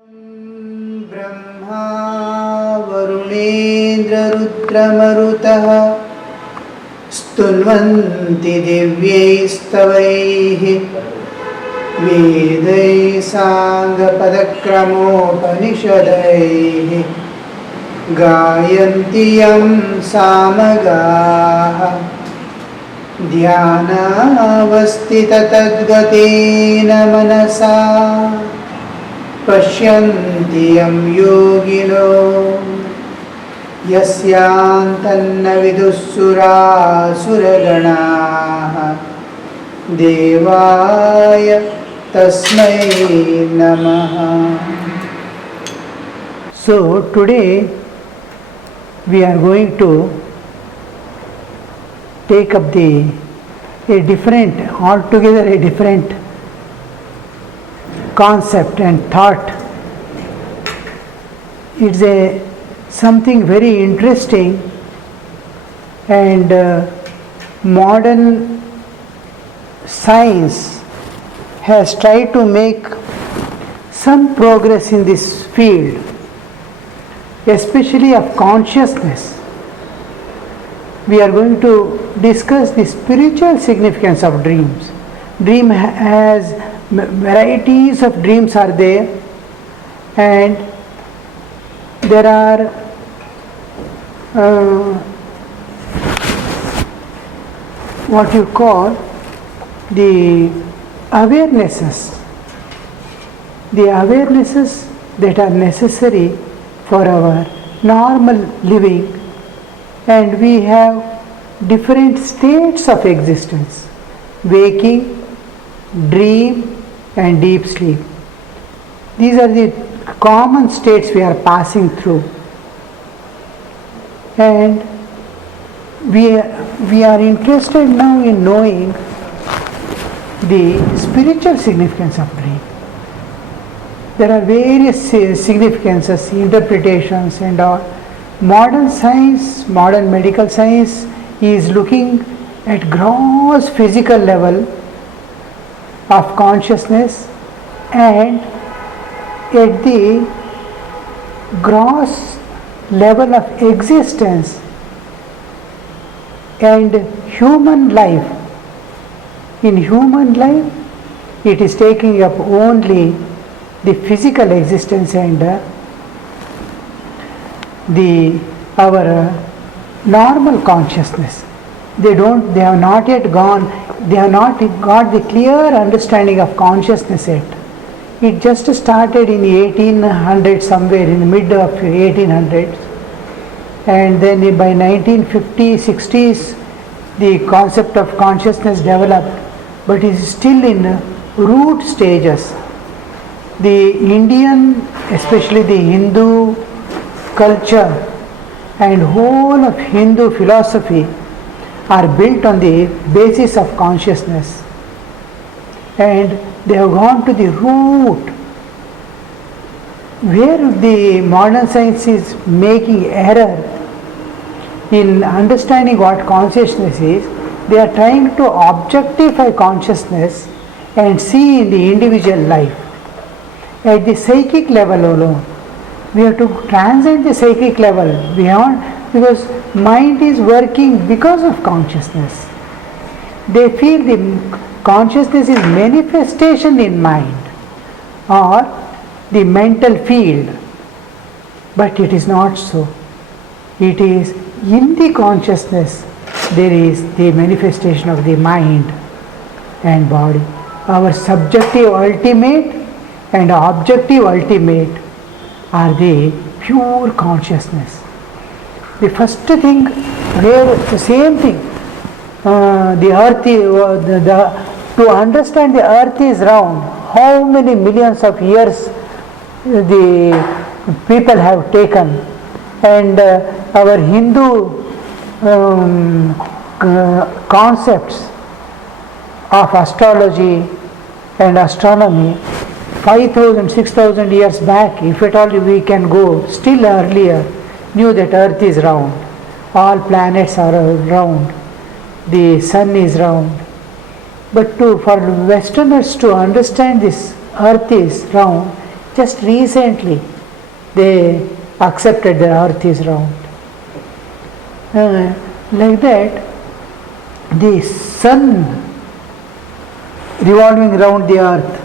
ब्रह्मा वरुणेन्द्ररुद्रमरुतः स्तुन्वन्ति दिव्यैस्तवैः वेदैः साङ्गपदक्रमोपनिषदैः गायन्ति यं सामगाः ध्यानावस्थिततद्गतेन मनसा पश्यन्ति यं योगिनो यस्यान्तन्न विदुःसुरासुरगणाः देवाय तस्मै नमः. So today we are going to take up altogether a different concept and thought. It's something very interesting, and modern science has tried to make some progress in this field, especially of consciousness. We are going to discuss the spiritual significance of dreams. Dream has varieties of dreams are there, and there are what you call the awarenesses that are necessary for our normal living, and we have different states of existence: waking, dream, and deep sleep. These are the common states we are passing through, and we are interested now in knowing the spiritual significance of dream. There are various significances, interpretations, and all. Modern science, modern medical science is looking at gross physical level of consciousness and at the gross level of existence and human life. In human life, it is taking up only the physical existence and our normal consciousness. They have not yet got the clear understanding of consciousness yet. It just started in 1800, somewhere in the mid of 1800s, and then by 1950s, 60s, the concept of consciousness developed, but it is still in root stages. The Indian, especially the Hindu culture and whole of Hindu philosophy are built on the basis of consciousness, and they have gone to the root. Where the modern science is making error in understanding what consciousness is, they are trying to objectify consciousness and see in the individual life. At the psychic level alone, we have to transcend the psychic level beyond, because mind is working because of consciousness. They feel the consciousness is manifestation in mind or the mental field, but it is not so. It is in the consciousness there is the manifestation of the mind and body. Our subjective ultimate and objective ultimate are the pure consciousness. The first thing, where the same thing, the earth, to understand the earth is round, how many millions of years the people have taken, and our Hindu concepts of astrology and astronomy 5,000, 6,000 years back, if at all we can go still earlier, knew that earth is round, all planets are round, the sun is round. But for Westerners to understand this earth is round, Just recently they accepted the earth is round. Like that, the sun revolving around the earth.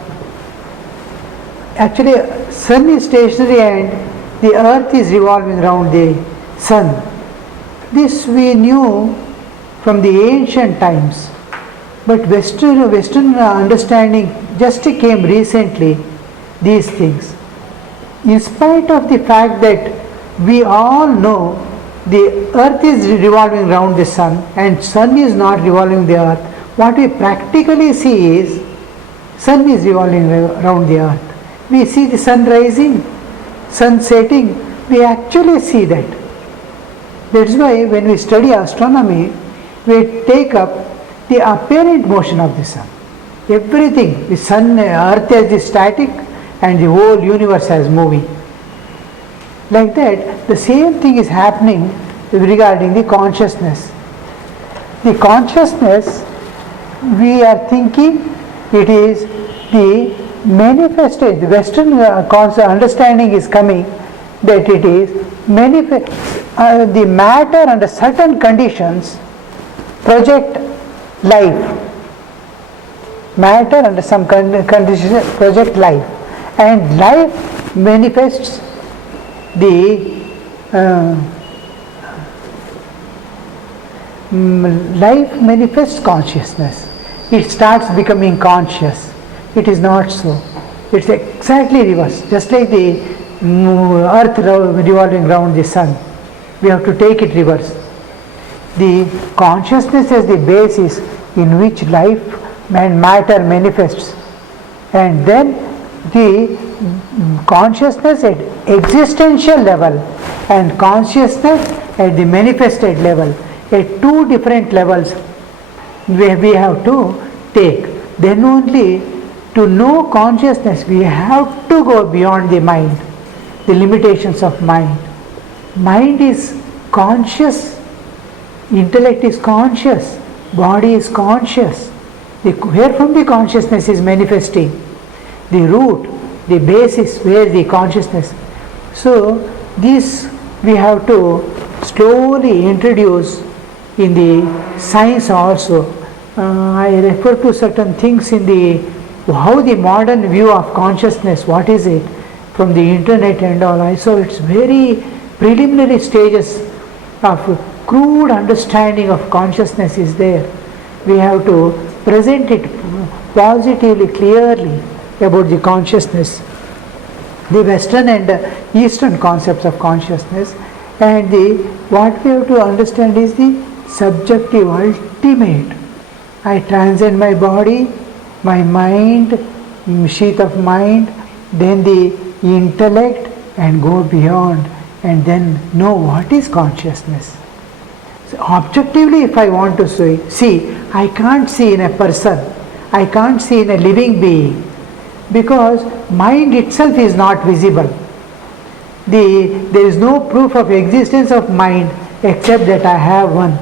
Actually, sun is stationary and the earth is revolving around the sun. This we knew from the ancient times, but Western understanding just came recently, these things. In spite of the fact that we all know the earth is revolving around the sun and sun is not revolving the earth, what we practically see is sun is revolving around the earth. We see the sun rising, sun setting, we actually see that. That's why when we study astronomy, we take up the apparent motion of the sun. Everything, the sun, earth as the static and the whole universe as moving. Like that, the same thing is happening regarding the consciousness. The consciousness, we are thinking it is the manifested, the Western understanding is coming that it is the matter under certain conditions project life. Matter under some conditions project life, and life manifests life manifests consciousness. It starts becoming conscious. It is not so. It's exactly reverse. Just like the earth revolving around the sun, we have to take it reverse. The consciousness is the basis in which life and matter manifests, and then the consciousness at existential level and consciousness at the manifested level, at two different levels we have to take. Then only to know consciousness we have to go beyond the mind, the limitations of mind. Mind is conscious, intellect is conscious, body is conscious. Where from the consciousness is manifesting? The root, the basis where the consciousness. So this we have to slowly introduce in the science also. I refer to certain things in the how the modern view of consciousness, what is it, from the internet and all. I saw its very preliminary stages of crude understanding of consciousness is there. We have to present it positively, clearly about the consciousness, the Western and Eastern concepts of consciousness, and what we have to understand is the subjective, ultimate. I transcend my body, my mind, sheath of mind, then the intellect, and go beyond, and then know what is consciousness. So objectively, if I want to see, I can't see in a person, I can't see in a living being, because mind itself is not visible. There is no proof of existence of mind except that I have one.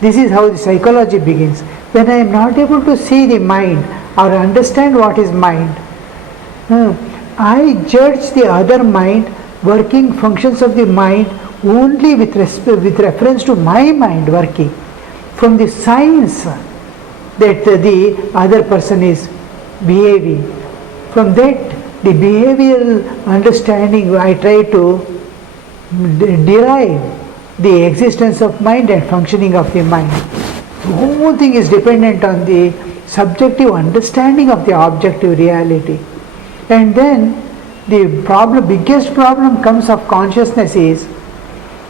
This is how the psychology begins. When I am not able to see the mind or understand what is mind, I judge the other mind, working functions of the mind only with reference to my mind working, from the science that the other person is behaving. From that, the behavioral understanding, I try to derive the existence of mind and functioning of the mind. The whole thing is dependent on the subjective understanding of the objective reality. And then the biggest problem comes of consciousness is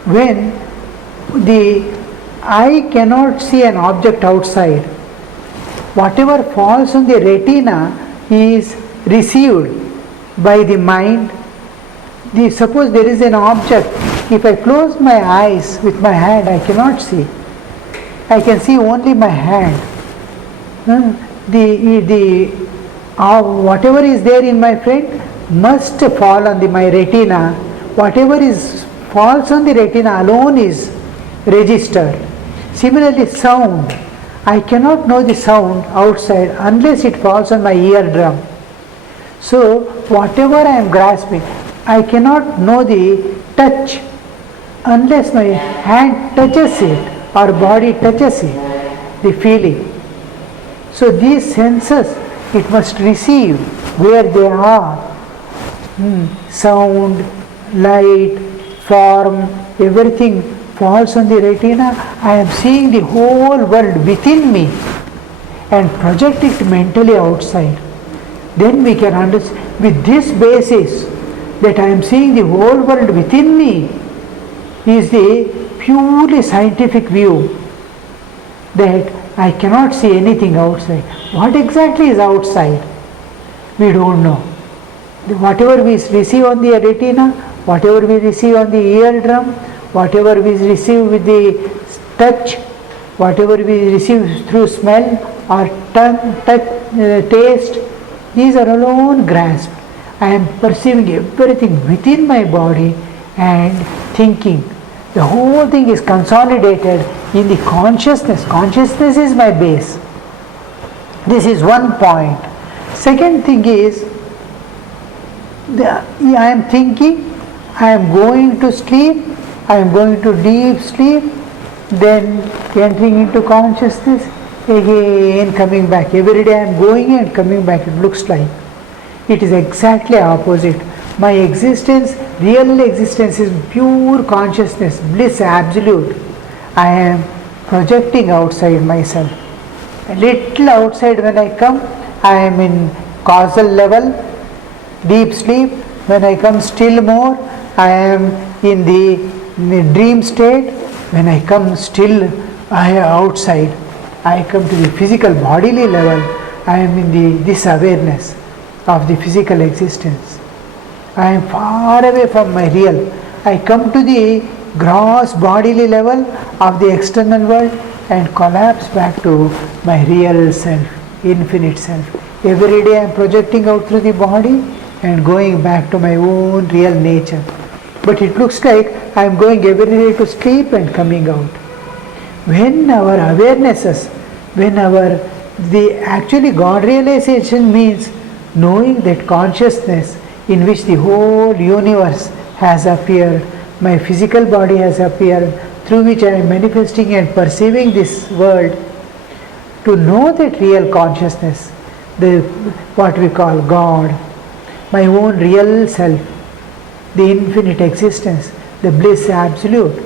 when I cannot see an object outside. Whatever falls on the retina is received by the mind. Suppose there is an object, if I close my eyes with my hand, I cannot see. I can see only my hand. Whatever is there in my front must fall on my retina. Whatever falls on the retina alone is registered. Similarly, sound. I cannot know the sound outside unless it falls on my eardrum. So whatever I am grasping, I cannot know the touch unless my hand touches it or body touches it, the feeling. So these senses, it must receive where they are. Sound, light, form, everything falls on the retina. I am seeing the whole world within me and project it mentally outside. Then we can understand, with this basis that I am seeing the whole world within me, is the purely scientific view that I cannot see anything outside. What exactly is outside? We don't know. Whatever we receive on the retina, whatever we receive on the eardrum, whatever we receive with the touch, whatever we receive through smell or taste, these are alone grasped. I am perceiving everything within my body and thinking. The whole thing is consolidated in the consciousness. Consciousness is my base. This is one point. Second thing is, I am thinking, I am going to sleep, I am going to deep sleep, then entering into consciousness, again coming back. Every day I am going and coming back, it looks like. It is exactly opposite. My existence, real existence is pure consciousness, bliss absolute. I am projecting outside myself. A little outside when I come, I am in causal level, deep sleep. When I come still more, I am in the dream state. When I come still, I am outside. I come to the physical bodily level. I am in this awareness of the physical existence. I am far away from my real. I come to the gross bodily level of the external world and collapse back to my real self, infinite self. Every day I am projecting out through the body and going back to my own real nature. But it looks like I am going every day to sleep and coming out. When our awarenesses, actually God realization means knowing that consciousness in which the whole universe has appeared, my physical body has appeared, through which I am manifesting and perceiving this world. To know that real consciousness, what we call God, my own real self, the infinite existence, the bliss absolute,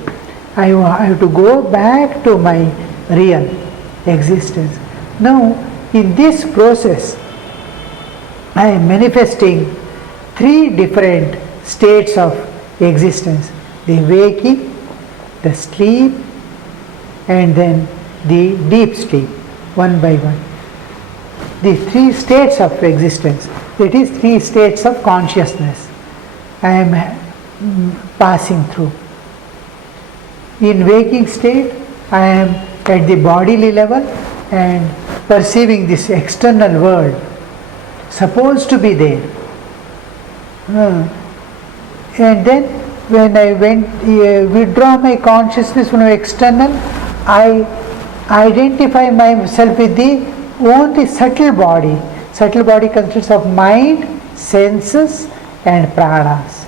I have to go back to my real existence. Now, in this process, I am manifesting three different states of existence: the waking, the sleep, and then the deep sleep, one by one. The three states of existence, that is, three states of consciousness I am passing through. In waking state, I am at the bodily level and perceiving this external world, supposed to be there. And then when I withdraw my consciousness from external, I identify myself with the only subtle body. Subtle body consists of mind, senses and pranas.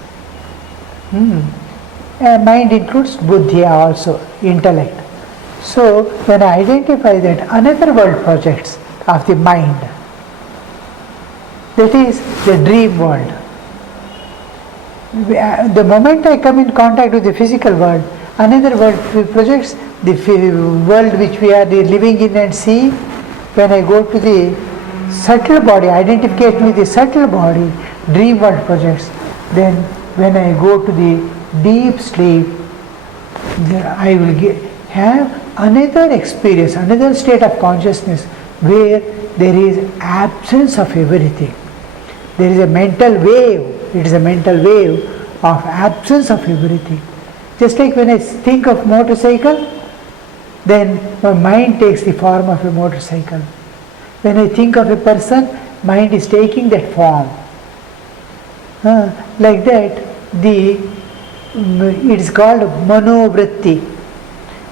And mind includes buddhi also, intellect. So when I identify that another world projects of the mind, that is the dream world. The moment I come in contact with the physical world, another world projects the world which we are living in and see. When I go to the subtle body, identification with the subtle body, dream world projects. Then when I go to the deep sleep, I will have another experience, another state of consciousness where there is absence of everything. There is a mental wave. It is a mental wave of absence of everything. Just like when I think of motorcycle, then my mind takes the form of a motorcycle. When I think of a person, mind is taking that form. Like that, it is called manovritti.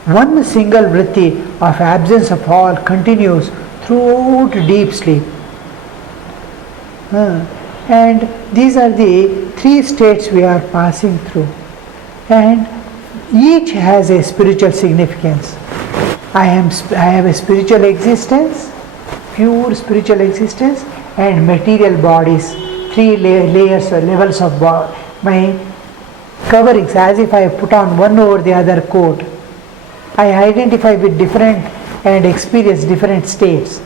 One single vritti of absence of all continues throughout deep sleep. And these are the three states we are passing through, and each has a spiritual significance. I have a spiritual existence, pure spiritual existence, and material bodies, three layers or levels of my coverings, as if I put on one over the other coat. I identify with different and experience different states.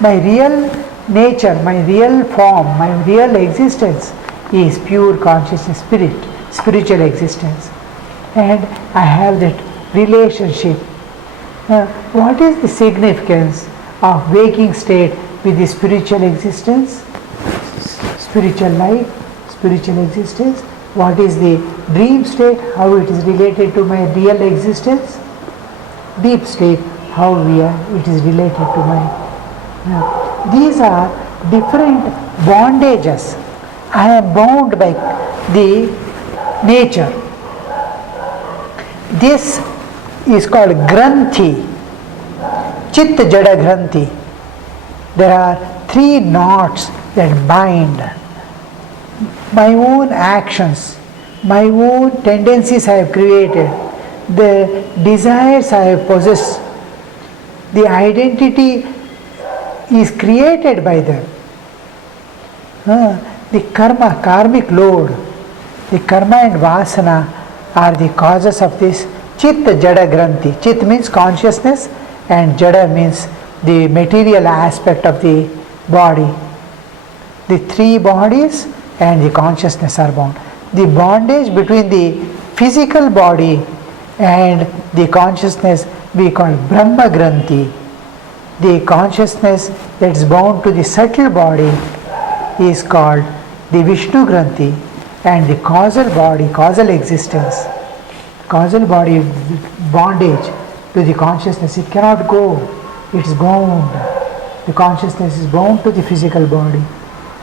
My real nature, my real form, my real existence is pure consciousness, spiritual existence. And I have that relationship. What is the significance of waking state with the spiritual existence, spiritual life, spiritual existence? What is the dream state, how it is related to my real existence? Deep state, how it is related to my... these are different bondages. I am bound by the nature. This is called Granthi, Chitta Jada Granthi. There are three knots that bind my own actions, my own tendencies I have created, the desires I have possessed. The identity is created by them. The karmic load, the karma and vasana are the causes of this Chitta Jada Granthi. Chit means consciousness and Jada means the material aspect of the body. The three bodies and the consciousness are bound. The bondage between the physical body and the consciousness we call Brahma Granthi. The consciousness that is bound to the subtle body is called the Vishnu Granthi, and the causal body, causal existence, causal body bondage to the consciousness, it cannot go, it is bound. The consciousness is bound to the physical body.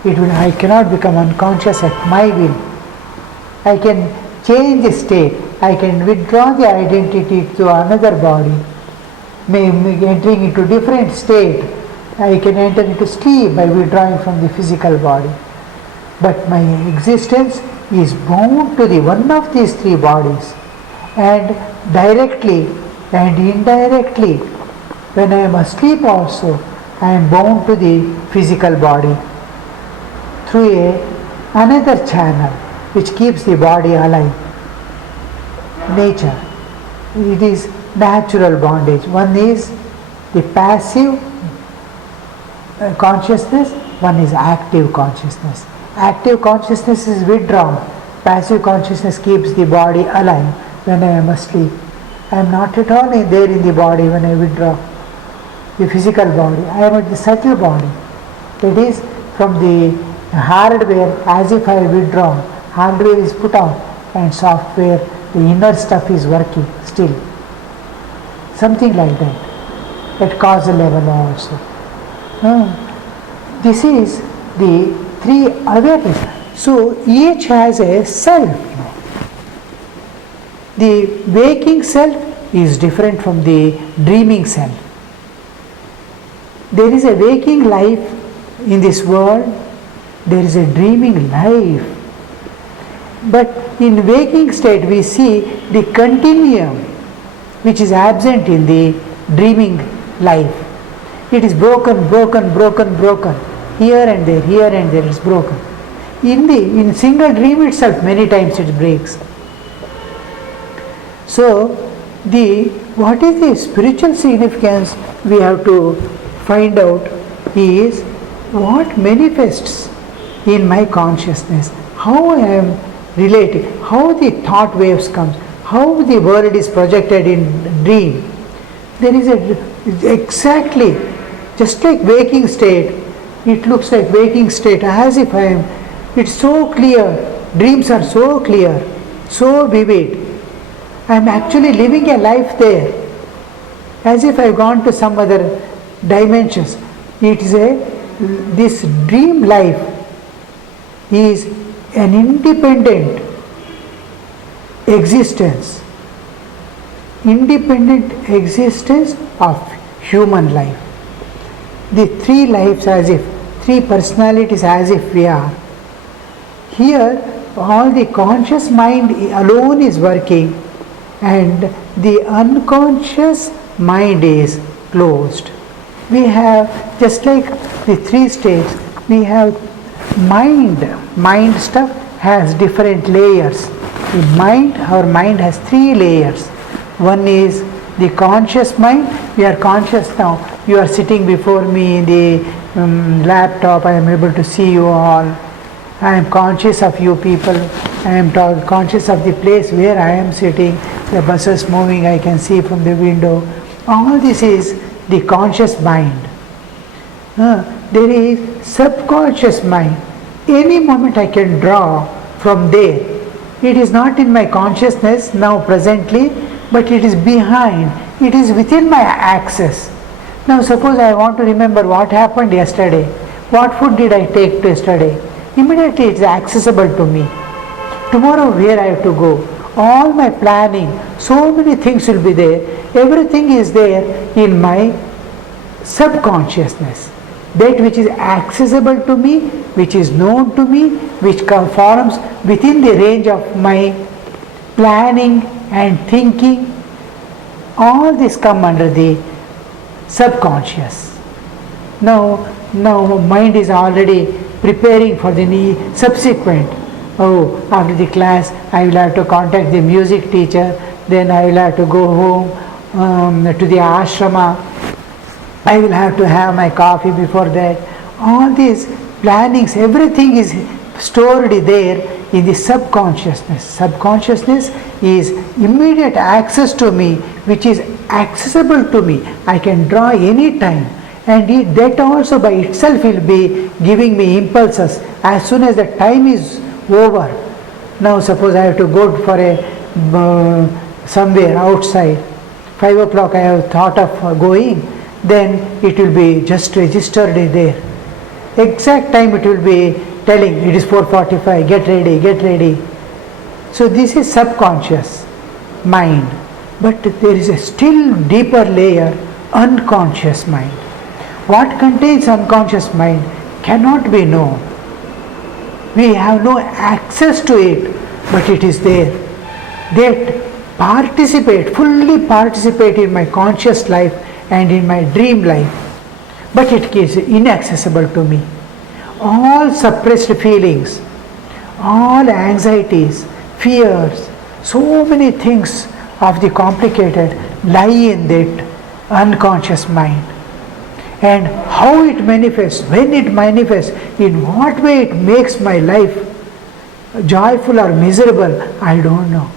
I cannot become unconscious at my will. I can change the state, I can withdraw the identity to another body, entering into different state. I can enter into sleep by withdrawing from the physical body. But my existence is bound to the one of these three bodies, and directly and indirectly, when I am asleep also, I am bound to the physical body through another channel which keeps the body alive. Nature. It is natural bondage. One is the passive consciousness, one is active consciousness. Active consciousness is withdrawn. Passive consciousness keeps the body alive when I am asleep. I am not at all there in the body when I withdraw the physical body. I am at the subtle body. That is from the hardware, as if I withdraw. Hardware is put on and software, the inner stuff is working still. Something like that. At causal level also. This is the three awareness. So each has a self. The waking self is different from the dreaming self. There is a waking life in this world, there is a dreaming life. But in waking state we see the continuum which is absent in the dreaming life. It is broken. Here and there it's broken. In single dream itself many times it breaks. So what is the spiritual significance we have to find out is what manifests in my consciousness, how I am relating, how the thought waves comes, how the world is projected in dream. There is exactly just like waking state. It looks like waking state as if it's so clear, dreams are so clear, so vivid. I am actually living a life there, as if I have gone to some other dimensions. This dream life is an independent existence of human life. The three lives, as if three personalities as if we are. Here, all the conscious mind alone is working and the unconscious mind is closed. We have, just like the three states, we have mind stuff has different layers. Our mind has three layers. One is the conscious mind. We are conscious now. You are sitting before me in the laptop. I am able to see you all. I am conscious of you people. I am conscious of the place where I am sitting. The buses moving, I can see from the window. All this is the conscious mind. There is subconscious mind. Any moment I can draw from there. It is not in my consciousness now presently, but it is behind. It is within my access. Now suppose I want to remember what happened yesterday. What food did I take yesterday? Immediately it is accessible to me. Tomorrow where I have to go. All my planning, so many things will be there. Everything is there in my subconsciousness. That which is accessible to me, which is known to me, which forms within the range of my planning and thinking, all this come under the subconscious. Now mind is already preparing for the subsequent. Oh, after the class I will have to contact the music teacher, then I will have to go home to the ashrama. I will have to have my coffee before that. All these plannings, everything is stored there in the subconsciousness. Subconsciousness is immediate access to me, which is accessible to me. I can draw any time, and that also by itself will be giving me impulses as soon as the time is over. Now suppose I have to go for a somewhere outside. 5 o'clock I have thought of going. Then it will be just registered there. Exact time it will be telling it is 4:45, get ready. So this is subconscious mind. But there is a still deeper layer, unconscious mind. What contains unconscious mind cannot be known. We have no access to it, but it is there. That fully participate in my conscious life and in my dream life, but it is inaccessible to me. All suppressed feelings, all anxieties, fears, so many things of the complicated lie in that unconscious mind. And how it manifests, when it manifests, in what way it makes my life joyful or miserable, I don't know.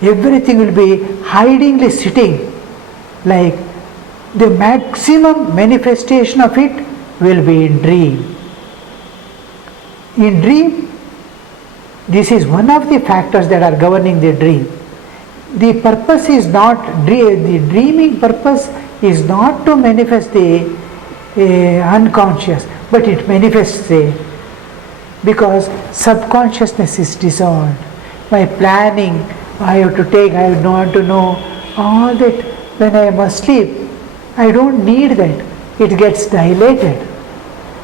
Everything will be hidingly sitting, like the maximum manifestation of it will be in dream. In dream, this is one of the factors that are governing the dream. The purpose is not, the dreaming purpose is not to manifest the unconscious, but it manifests there because subconsciousness is dissolved. My planning, I have to take, I want to know, all that when I am asleep, I don't need that. It gets dilated.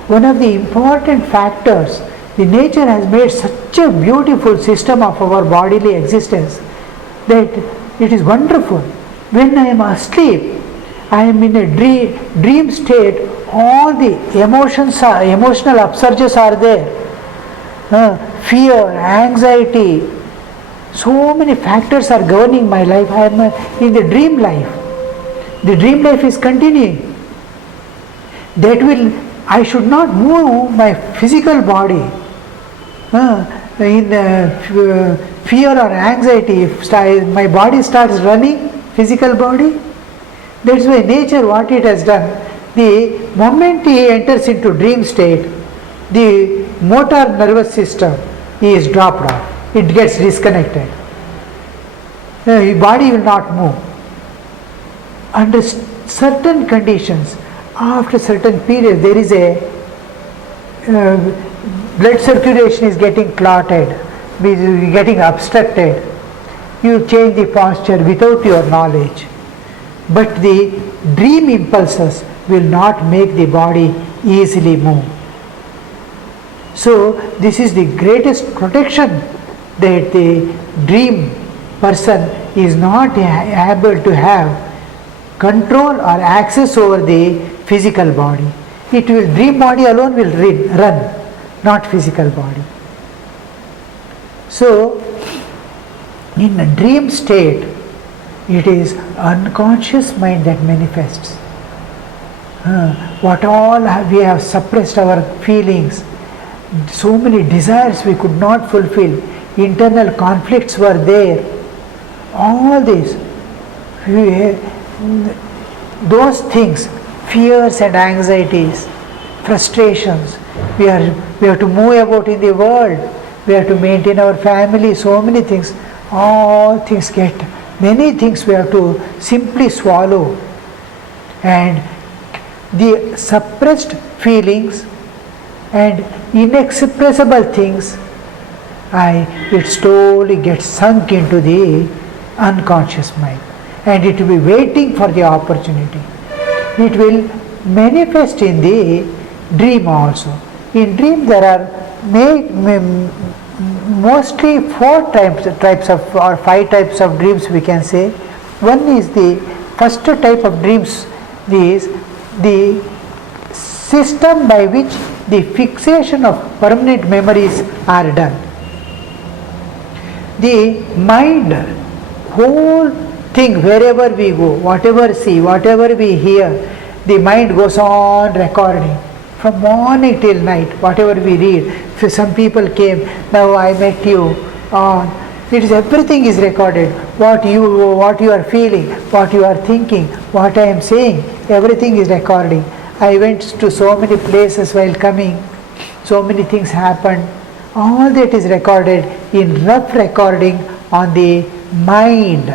One of the important factors, the nature has made such a beautiful system of our bodily existence that it is wonderful. When I am asleep, I am in a dream state, all the emotional upsurges are there. Fear, anxiety, so many factors are governing my life. I am in the dream life. The dream life is continuing. I should not move my physical body. In fear or anxiety, if my body starts running, physical body, that's why nature, what it has done, the moment he enters into dream state, the motor nervous system is dropped off. It gets disconnected. The body will not move. Under certain conditions, after certain period, there is a blood circulation is getting clotted, getting obstructed. You change the posture without your knowledge. But the dream impulses will not make the body easily move. So this is the greatest protection, that the dream person is not able to have control or access over the physical body. It will, dream body alone will run, not physical body. So in a dream state, it is unconscious mind that manifests. What all we have suppressed our feelings, so many desires we could not fulfill, internal conflicts were there, all this, those things, fears and anxieties, frustrations, we have to move about in the world, we have to maintain our family, so many things, all things get, many things we have to simply swallow, and the suppressed feelings and inexpressible things, it slowly gets sunk into the unconscious mind, and it will be waiting for the opportunity. It will manifest in the dream also. In dream there are mostly 4 types of or 5 types of dreams we can say. One is the first type of dreams is the system by which the fixation of permanent memories are done. The mind, whole thing, wherever we go, whatever see, whatever we hear, the mind goes on recording from morning till night, whatever we read. So some people came, now I met you, it is, everything is recorded, what you are feeling, what you are thinking, what I am saying, everything is recording. I went to so many places while coming, so many things happened, all that is recorded in rough recording on the mind.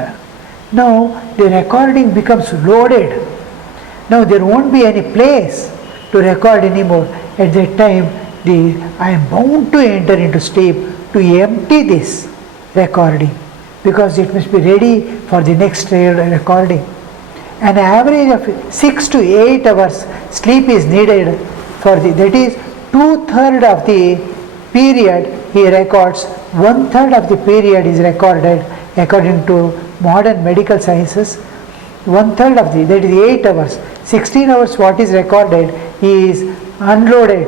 Now the recording becomes loaded. Now there won't be any place to record anymore. At that time, I am bound to enter into sleep to empty this recording, because it must be ready for the next recording. An average of 6 to 8 hours sleep is needed for that is 2/3 of the period he records, 1/3 of the period is recorded according to modern medical sciences. 1/3 of that is 8 hours. 16 hours what is recorded is unloaded,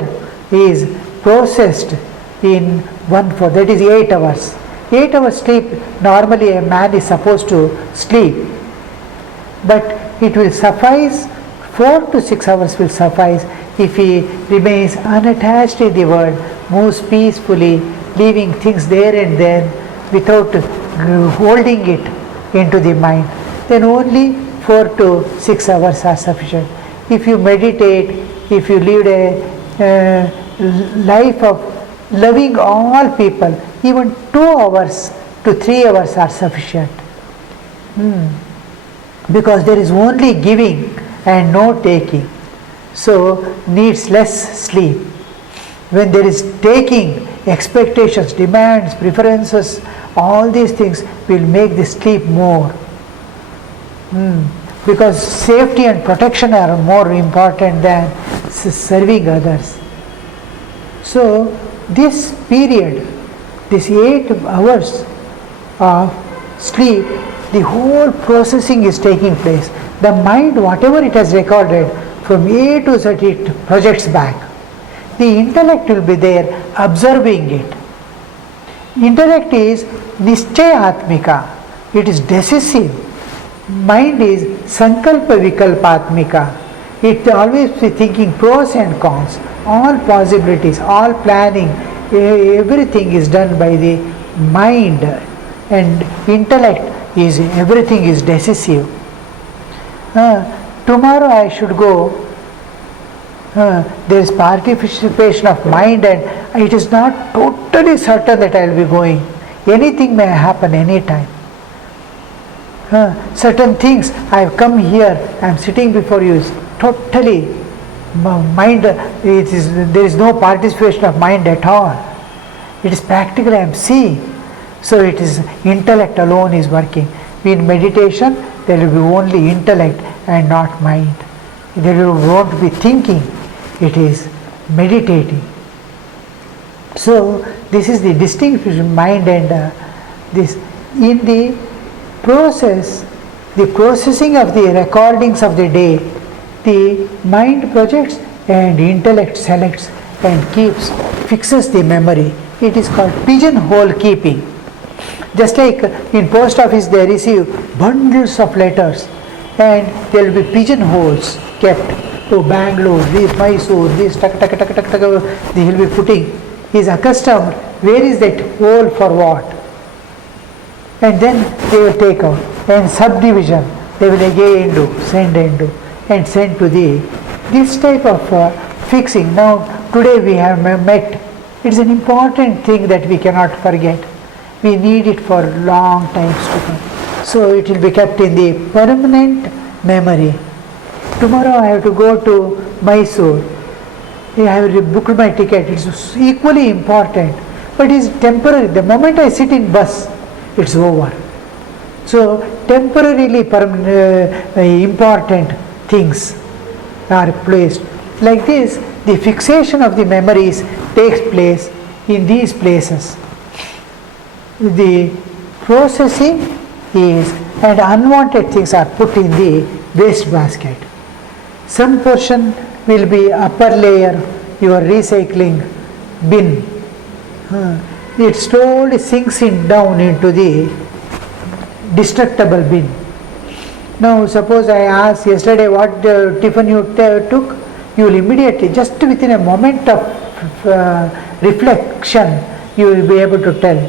is processed in 1/4, that is 8 hours. 8 hours sleep, normally a man is supposed to sleep, but it will suffice, 4 to 6 hours will suffice if he remains unattached in the world, moves peacefully, leaving things there and then without holding it into the mind. Then only 4 to 6 hours are sufficient. If you meditate, if you lead a life of loving all people, even 2 hours to 3 hours are sufficient. Because there is only giving and no taking, so needs less sleep. When there is taking, expectations, demands, preferences, all these things will make the sleep more. Because safety and protection are more important than serving others. So this period, this 8 hours of sleep, the whole processing is taking place. The mind, whatever it has recorded, from A to Z it projects back. The intellect will be there observing it. Intellect is nischayatmika, it is decisive. Mind is sankalpa vikalpatmika, it always be thinking pros and cons, all possibilities, all planning, everything is done by the mind, and intellect is, everything is decisive. Tomorrow I should go, there is participation of mind, and it is not totally certain that I will be going. Anything may happen anytime. Certain things, I have come here, I am sitting before you, is totally mind, there is no participation of mind at all. It is practical, I am seeing. So it is intellect alone is working. In meditation, there will be only intellect and not mind. They won't be thinking, it is meditating. So this is the distinction between mind and this. In the process, the processing of the recordings of the day, the mind projects and intellect selects and keeps, fixes the memory. It is called pigeonhole keeping. Just like in post office they receive bundles of letters and there will be pigeonholes kept. To Bangalore, this Mysore, this tak tak tak tak tak, they will be putting. He is accustomed, where is that hole for what? And then they will take out. And subdivision, they will again do, and send to the, this type of fixing. Now, today we have met, it is an important thing that we cannot forget. We need it for long times to come. So it will be kept in the permanent memory. Tomorrow I have to go to Mysore. I have booked my ticket. It's equally important, but it's temporary. The moment I sit in bus, it's over. So temporarily important things are placed. Like this, the fixation of the memories takes place in these places. The processing is, and unwanted things are put in the waste basket. Some portion will be upper layer, your recycling bin. It slowly sinks in down into the destructible bin. Now suppose I ask yesterday what tiffin you took, you will immediately, just within a moment of reflection, you will be able to tell.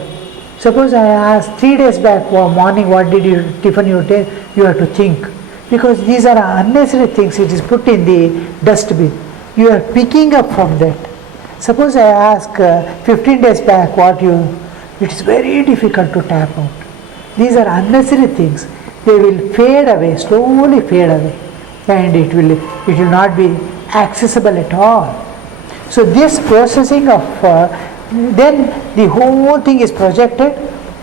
Suppose I ask 3 days back morning what did you tiffin you take, you have to think. Because these are unnecessary things, it is put in the dustbin. You are picking up from that. Suppose I ask 15 days back what you, it is very difficult to tap out. These are unnecessary things. They will fade away, slowly fade away, and it will not be accessible at all. So this processing of, then the whole thing is projected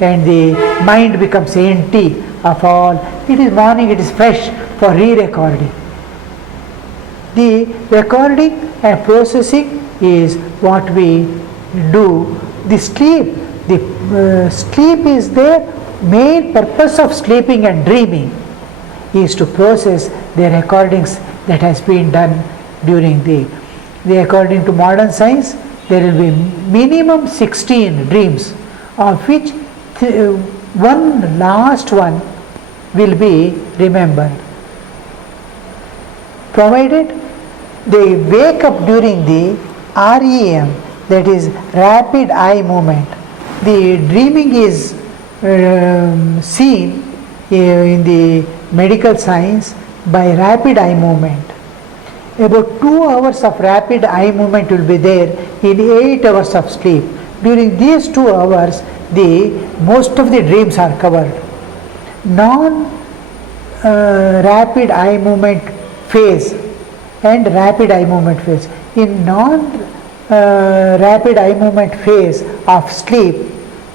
and the mind becomes empty of all. It is morning, it is fresh for re-recording. The recording and processing is what we do. The sleep is the main purpose of sleeping and dreaming is to process the recordings that has been done during the according to modern science, there will be minimum 16 dreams, of which one last one will be remembered, provided they wake up during the REM, that is rapid eye movement. The dreaming is seen in the medical science by rapid eye movement. About 2 hours of rapid eye movement will be there in 8 hours of sleep. During these 2 hours, most of the dreams are covered. Non-rapid eye movement phase and rapid eye movement phase. In non-rapid eye movement phase of sleep,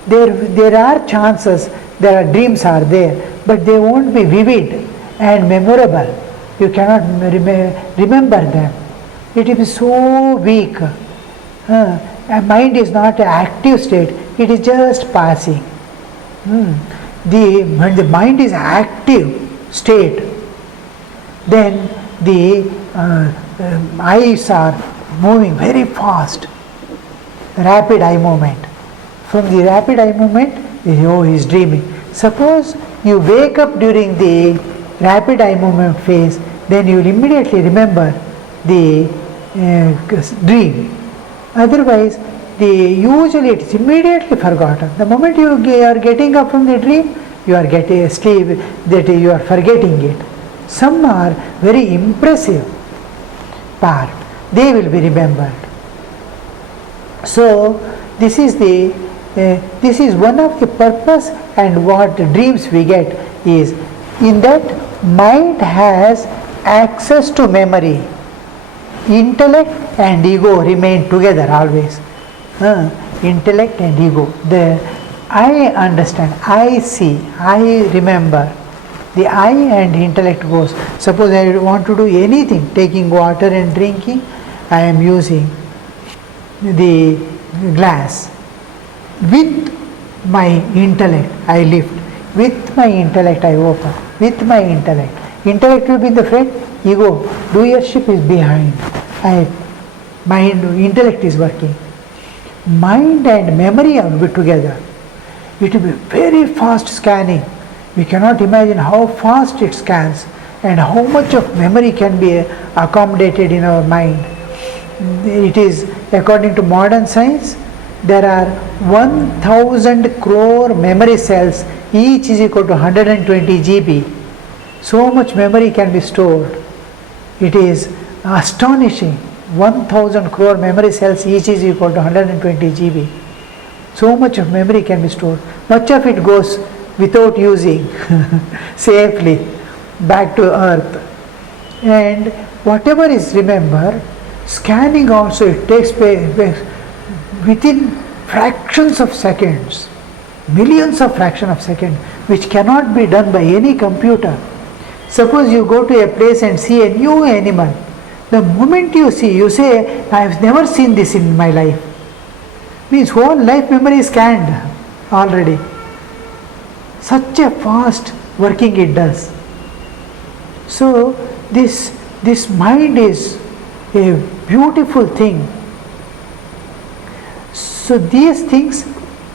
there are chances, there are dreams are there, but they won't be vivid and memorable. You cannot remember them. It will be so weak. Mind is not an active state, it is just passing. When the mind is active state, then the eyes are moving very fast, rapid eye movement. From the rapid eye movement, he is dreaming. Suppose you wake up during the rapid eye movement phase, then you will immediately remember the dream. Otherwise, usually it is immediately forgotten. The moment you are getting up from the dream, you are getting sleep, that you are forgetting it. Some are very impressive part, they will be remembered. So this is one of the purpose, and what dreams we get is, in that mind has access to memory. Intellect and ego remain together always. Intellect and ego. I understand, I see, I remember. The I and intellect goes. Suppose I want to do anything, taking water and drinking, I am using the glass. With my intellect I lift. With my intellect I open. With my intellect. Intellect will be in the front, ego, doership is behind. Mind, intellect is working. Mind and memory will be together. It will be very fast scanning. We cannot imagine how fast it scans and how much of memory can be accommodated in our mind. It is, according to modern science, there are 1000 crore memory cells, each is equal to 120 GB. So much memory can be stored. It is astonishing. 1000 crore memory cells, each is equal to 120 GB. So much of memory can be stored. Much of it goes without using safely back to earth. And whatever is remembered, scanning also, it takes place within fractions of seconds, millions of fractions of seconds, which cannot be done by any computer. Suppose you go to a place and see a new animal. The moment you see, you say, I have never seen this in my life. Means whole life memory is scanned already. Such a fast working it does. So this mind is a beautiful thing. So these things,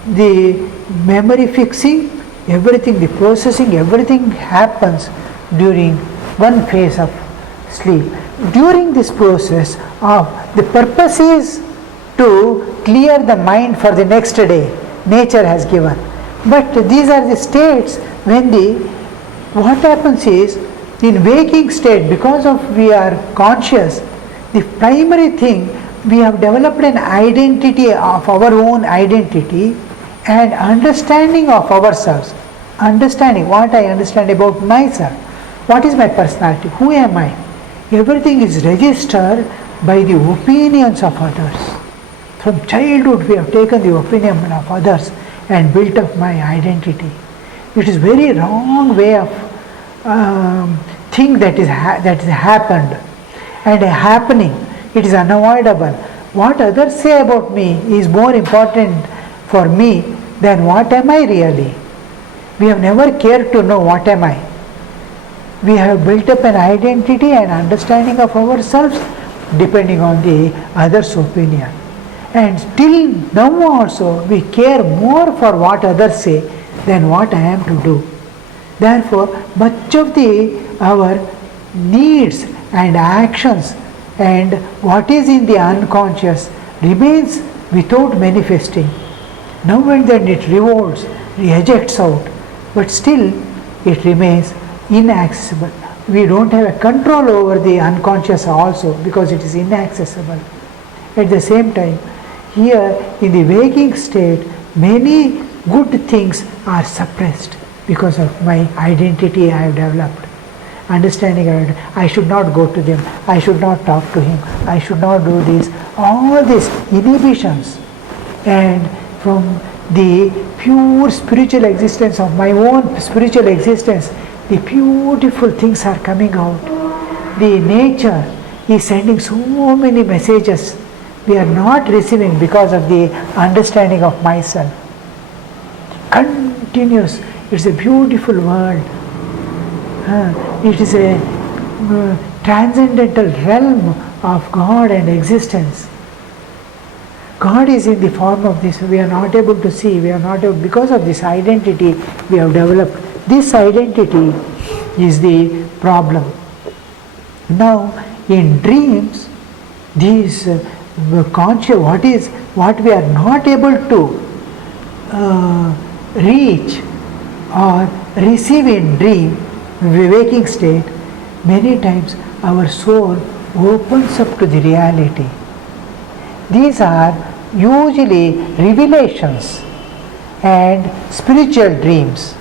the memory fixing, everything, the processing, everything happens during one phase of sleep. During this process, the purpose is to clear the mind for the next day. Nature has given. But these are the states when what happens is, in waking state, because of we are conscious, the primary thing, we have developed an identity of our own identity and understanding of ourselves. Understanding what I understand about myself. What is my personality? Who am I? Everything is registered by the opinions of others. From childhood we have taken the opinion of others and built up my identity. It is very wrong way of thing that is happened and happening. It is unavoidable. What others say about me is more important for me than what am I really. We have never cared to know what am I. We have built up an identity and understanding of ourselves depending on the other's opinion. And till now also we care more for what others say than what I am to do. Therefore, much of our needs and actions and what is in the unconscious remains without manifesting. Now and then it revolts, ejects out, but still it remains inaccessible. We don't have a control over the unconscious also because it is inaccessible. At the same time, here in the waking state, many good things are suppressed because of my identity I have developed. Understanding I should not go to them, I should not talk to him, I should not do this. All these inhibitions, and from the pure spiritual existence of my own spiritual existence, the beautiful things are coming out. The nature is sending so many messages we are not receiving because of the understanding of myself. Continuous. It's a beautiful world. It is a transcendental realm of God and existence. God is in the form of this. We are not able to see. We are not able, because of this identity we have developed. This identity is the problem. Now, in dreams, these conscious, what we are not able to reach or receive in dream, waking state, many times our soul opens up to the reality. These are usually revelations and spiritual dreams.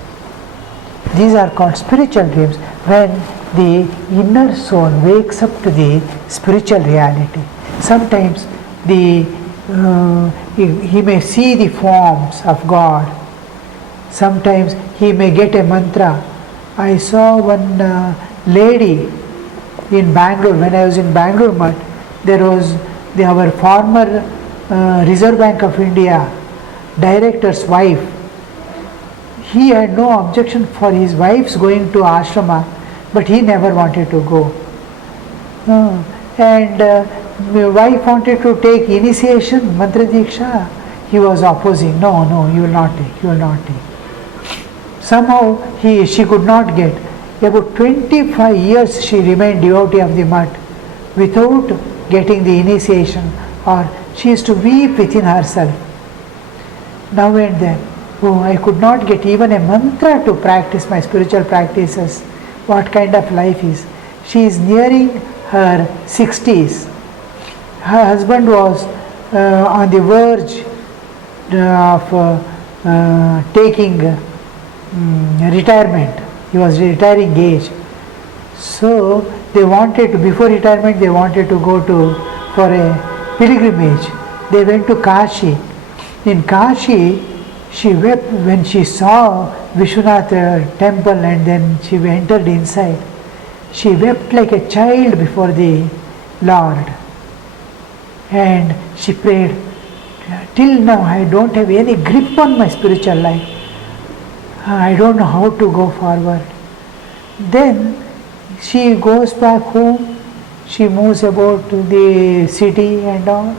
These are called spiritual dreams when the inner soul wakes up to the spiritual reality. Sometimes he may see the forms of God. Sometimes he may get a mantra I saw one lady in Bangalore. When I was in Bangalore Mutt, there was our former Reserve Bank of India director's wife. He had no objection for his wife's going to ashrama, but he never wanted to go. And my wife wanted to take initiation, mantra diksha. He was opposing. No, you will not take. You will not take. Somehow she could not get. About 25 years she remained devotee of the mutt without getting the initiation, or she used to weep within herself. Now and then, oh, I could not get even a mantra to practice my spiritual practices. What kind of life is? She is nearing her 60s. Her husband was on the verge of taking retirement. He was retiring age. So they wanted to, before retirement, they wanted to go for a pilgrimage. They went to Kashi. In Kashi, she wept when she saw Vishwanath temple, and then she entered inside. She wept like a child before the Lord. And she prayed, till now I don't have any grip on my spiritual life. I don't know how to go forward. Then she goes back home, she moves about to the city and all.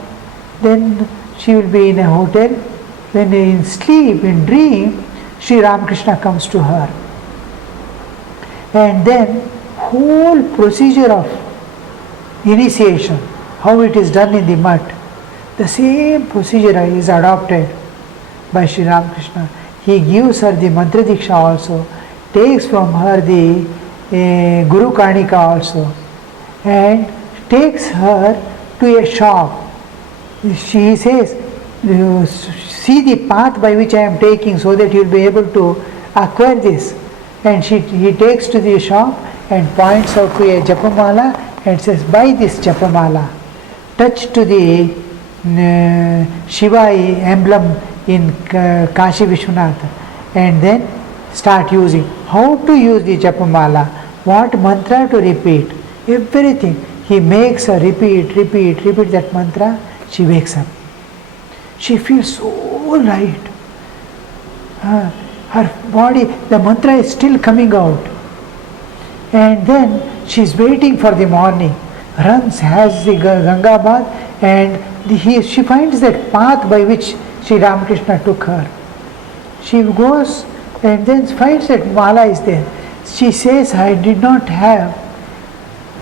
Then she will be in a hotel. When in sleep, in dream, Sri Ramakrishna comes to her. And then whole procedure of initiation, how it is done in the mutt, the same procedure is adopted by Sri Ramakrishna. He gives her the mantra diksha also, takes from her the Guru Kanika also, and takes her to a shop. She says, see the path by which I am taking, so that you will be able to acquire this. And he takes to the shop and points out to a japamala and says, buy this japamala. Touch to the Shiva emblem in Kashi Vishwanath, and then start using. How to use the japamala, what mantra to repeat, everything. He makes her repeat that mantra. She wakes up. She feels so light. Her body, the mantra is still coming out. And then she is waiting for the morning. Runs, has the Ganga bath, and she finds that path by which Sri Ramakrishna took her. She goes and then finds that mala is there. She says, I did not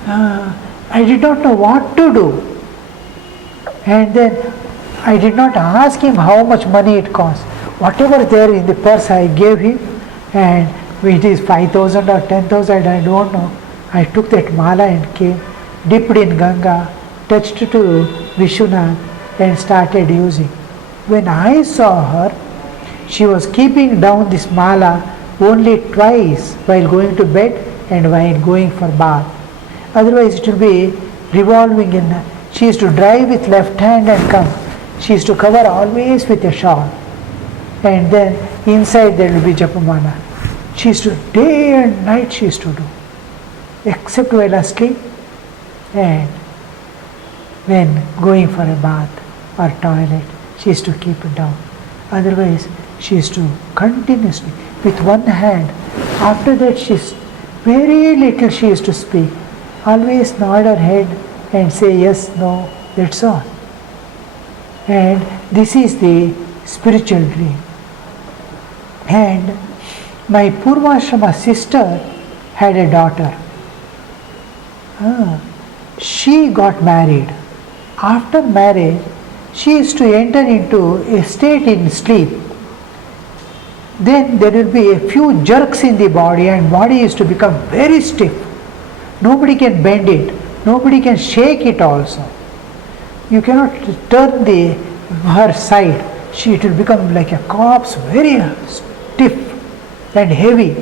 know what to do. And then I did not ask him how much money it cost. Whatever there in the purse I gave him, and it is 5,000 or 10,000, I don't know. I took that mala and came, dipped in Ganga, touched to Vishwanath, and started using. When I saw her, she was keeping down this mala only twice while going to bed and while going for bath. Otherwise it will be revolving in. She used to drive with left hand and come. She used to cover always with a shawl. And then inside there will be japamala. She used to, day and night she used to do. Except while asleep and when going for a bath or toilet, she used to keep it down. Otherwise, she used to continuously, with one hand. After that, very little she used to speak. Always nod her head and say yes, no, that's all. And this is the spiritual dream. And my Purvashrama sister had a daughter. She got married. After marriage, she used to enter into a state in sleep. Then there will be a few jerks in the body, and body used to become very stiff. Nobody can bend it. Nobody can shake it also. You cannot turn her side. It will become like a corpse, very stiff and heavy.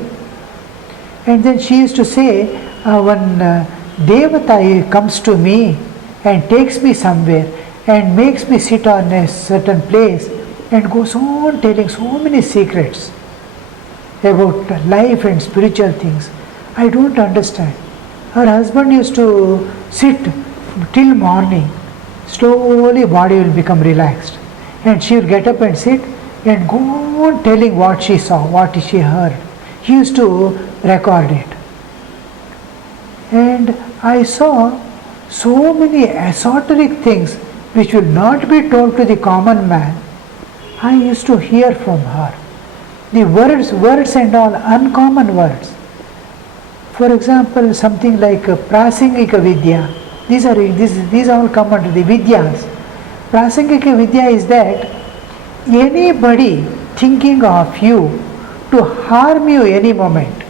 And then she used to say, when Devata comes to me and takes me somewhere and makes me sit on a certain place and goes on telling so many secrets. about life and spiritual things. I don't understand. Her husband used to sit till morning. Slowly body will become relaxed. And she will get up and sit and go on telling what she saw, what she heard. He used to record it. And I saw so many esoteric things which will not be told to the common man. I used to hear from her. The words and all uncommon words. For example, something like Prasangika Vidya. These all come under the Vidyas. Prasangika Vidya is that anybody thinking of you to harm you any moment,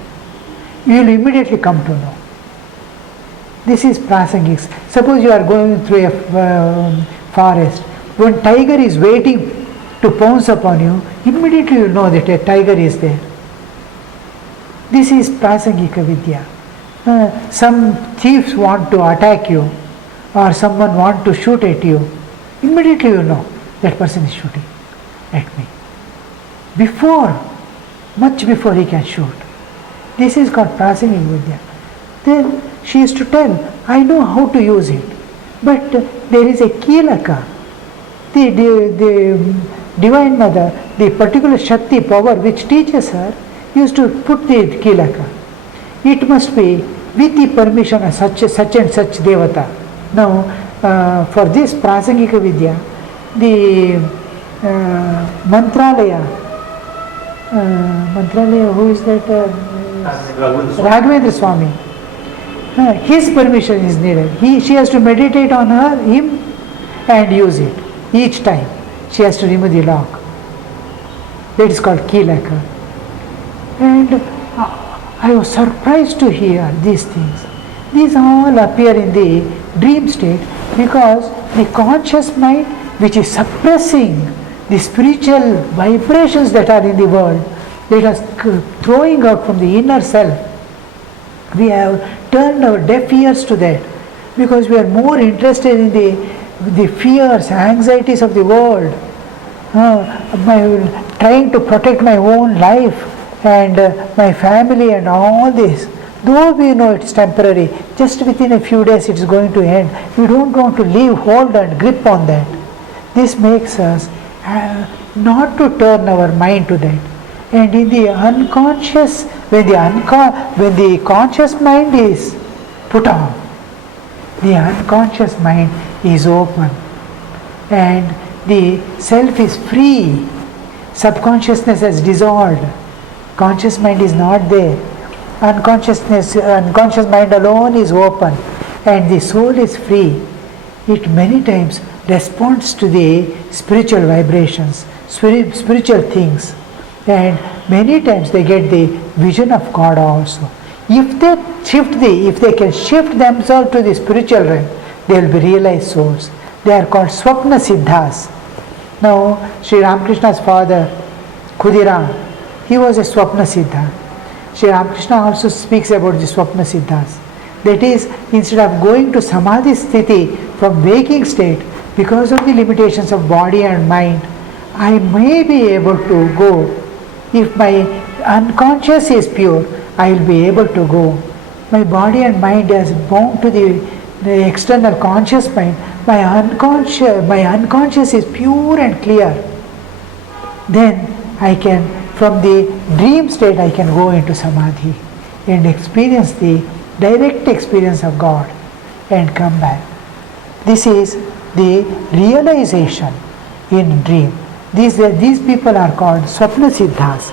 you will immediately come to know. This is Prasangiks. Suppose you are going through a forest. When tiger is waiting to pounce upon you, immediately you know that a tiger is there. This is Prasangika Vidya. Some thieves want to attack you or someone want to shoot at you. Immediately you know that person is shooting at me. Much before he can shoot. This is called Prasangika Vidya. Then she used to tell, I know how to use it. But there is a Kilaka. The Divine Mother, the particular Shakti power which teaches her, used to put the Kilaka. It must be with the permission of such and such Devata. Now, for this Prasangika Vidya, the Mantralaya, who is that? Raghavendra Swami. His permission is needed. She has to meditate on him and use it. Each time she has to remove the lock. That is called Kilaka. And I was surprised to hear these things. These all appear in the dream state because the conscious mind, which is suppressing the spiritual vibrations that are in the world, that are throwing out from the inner self, we have turned our deaf ears to that because we are more interested in the fears, anxieties of the world, trying to protect my own life and my family and all this. Though we know it's temporary, just within a few days it's going to end. We don't want to leave hold and grip on that. This makes us not to turn our mind to that. And in the unconscious, when the conscious mind is put on, the unconscious mind is open and the self is free. Subconsciousness has dissolved. Conscious mind is not there. Unconscious mind alone is open and the soul is free. It many times responds to the spiritual vibrations, spiritual things, and many times they get the vision of God also. If they can shift themselves to the spiritual realm, they will be realized souls. They are called Swapna Siddhas. Now, Sri Ramakrishna's father, Khudiram, he was a Swapna Siddha. Sri Ramakrishna also speaks about the Swapna Siddhas. That is, instead of going to Samadhi Sthiti from waking state, because of the limitations of body and mind, I may be able to go. If my unconscious is pure, I will be able to go. My body and mind is bound to the external conscious mind. My unconscious is pure and clear. Then I can, from the dream state, I can go into Samadhi and experience the direct experience of God and come back. This is the realization in dream. These people are called Swapna Siddhas.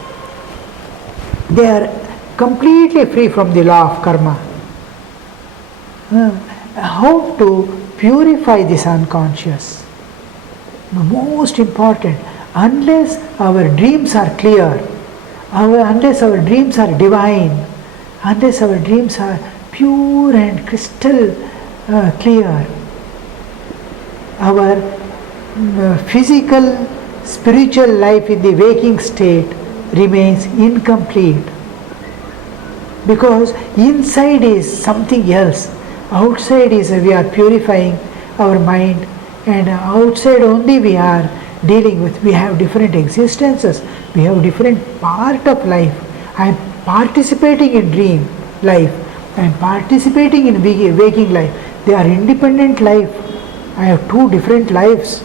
They are completely free from the law of karma. How to purify this unconscious? Most important, unless our dreams are clear, unless our dreams are divine, unless our dreams are pure and crystal clear, our physical, spiritual life in the waking state remains incomplete. Because inside is something else. Outside is we are purifying our mind, and outside only we are dealing with. We have different existences. We have different part of life. I am participating in dream life, I am participating in waking life. They are independent life. I have two different lives.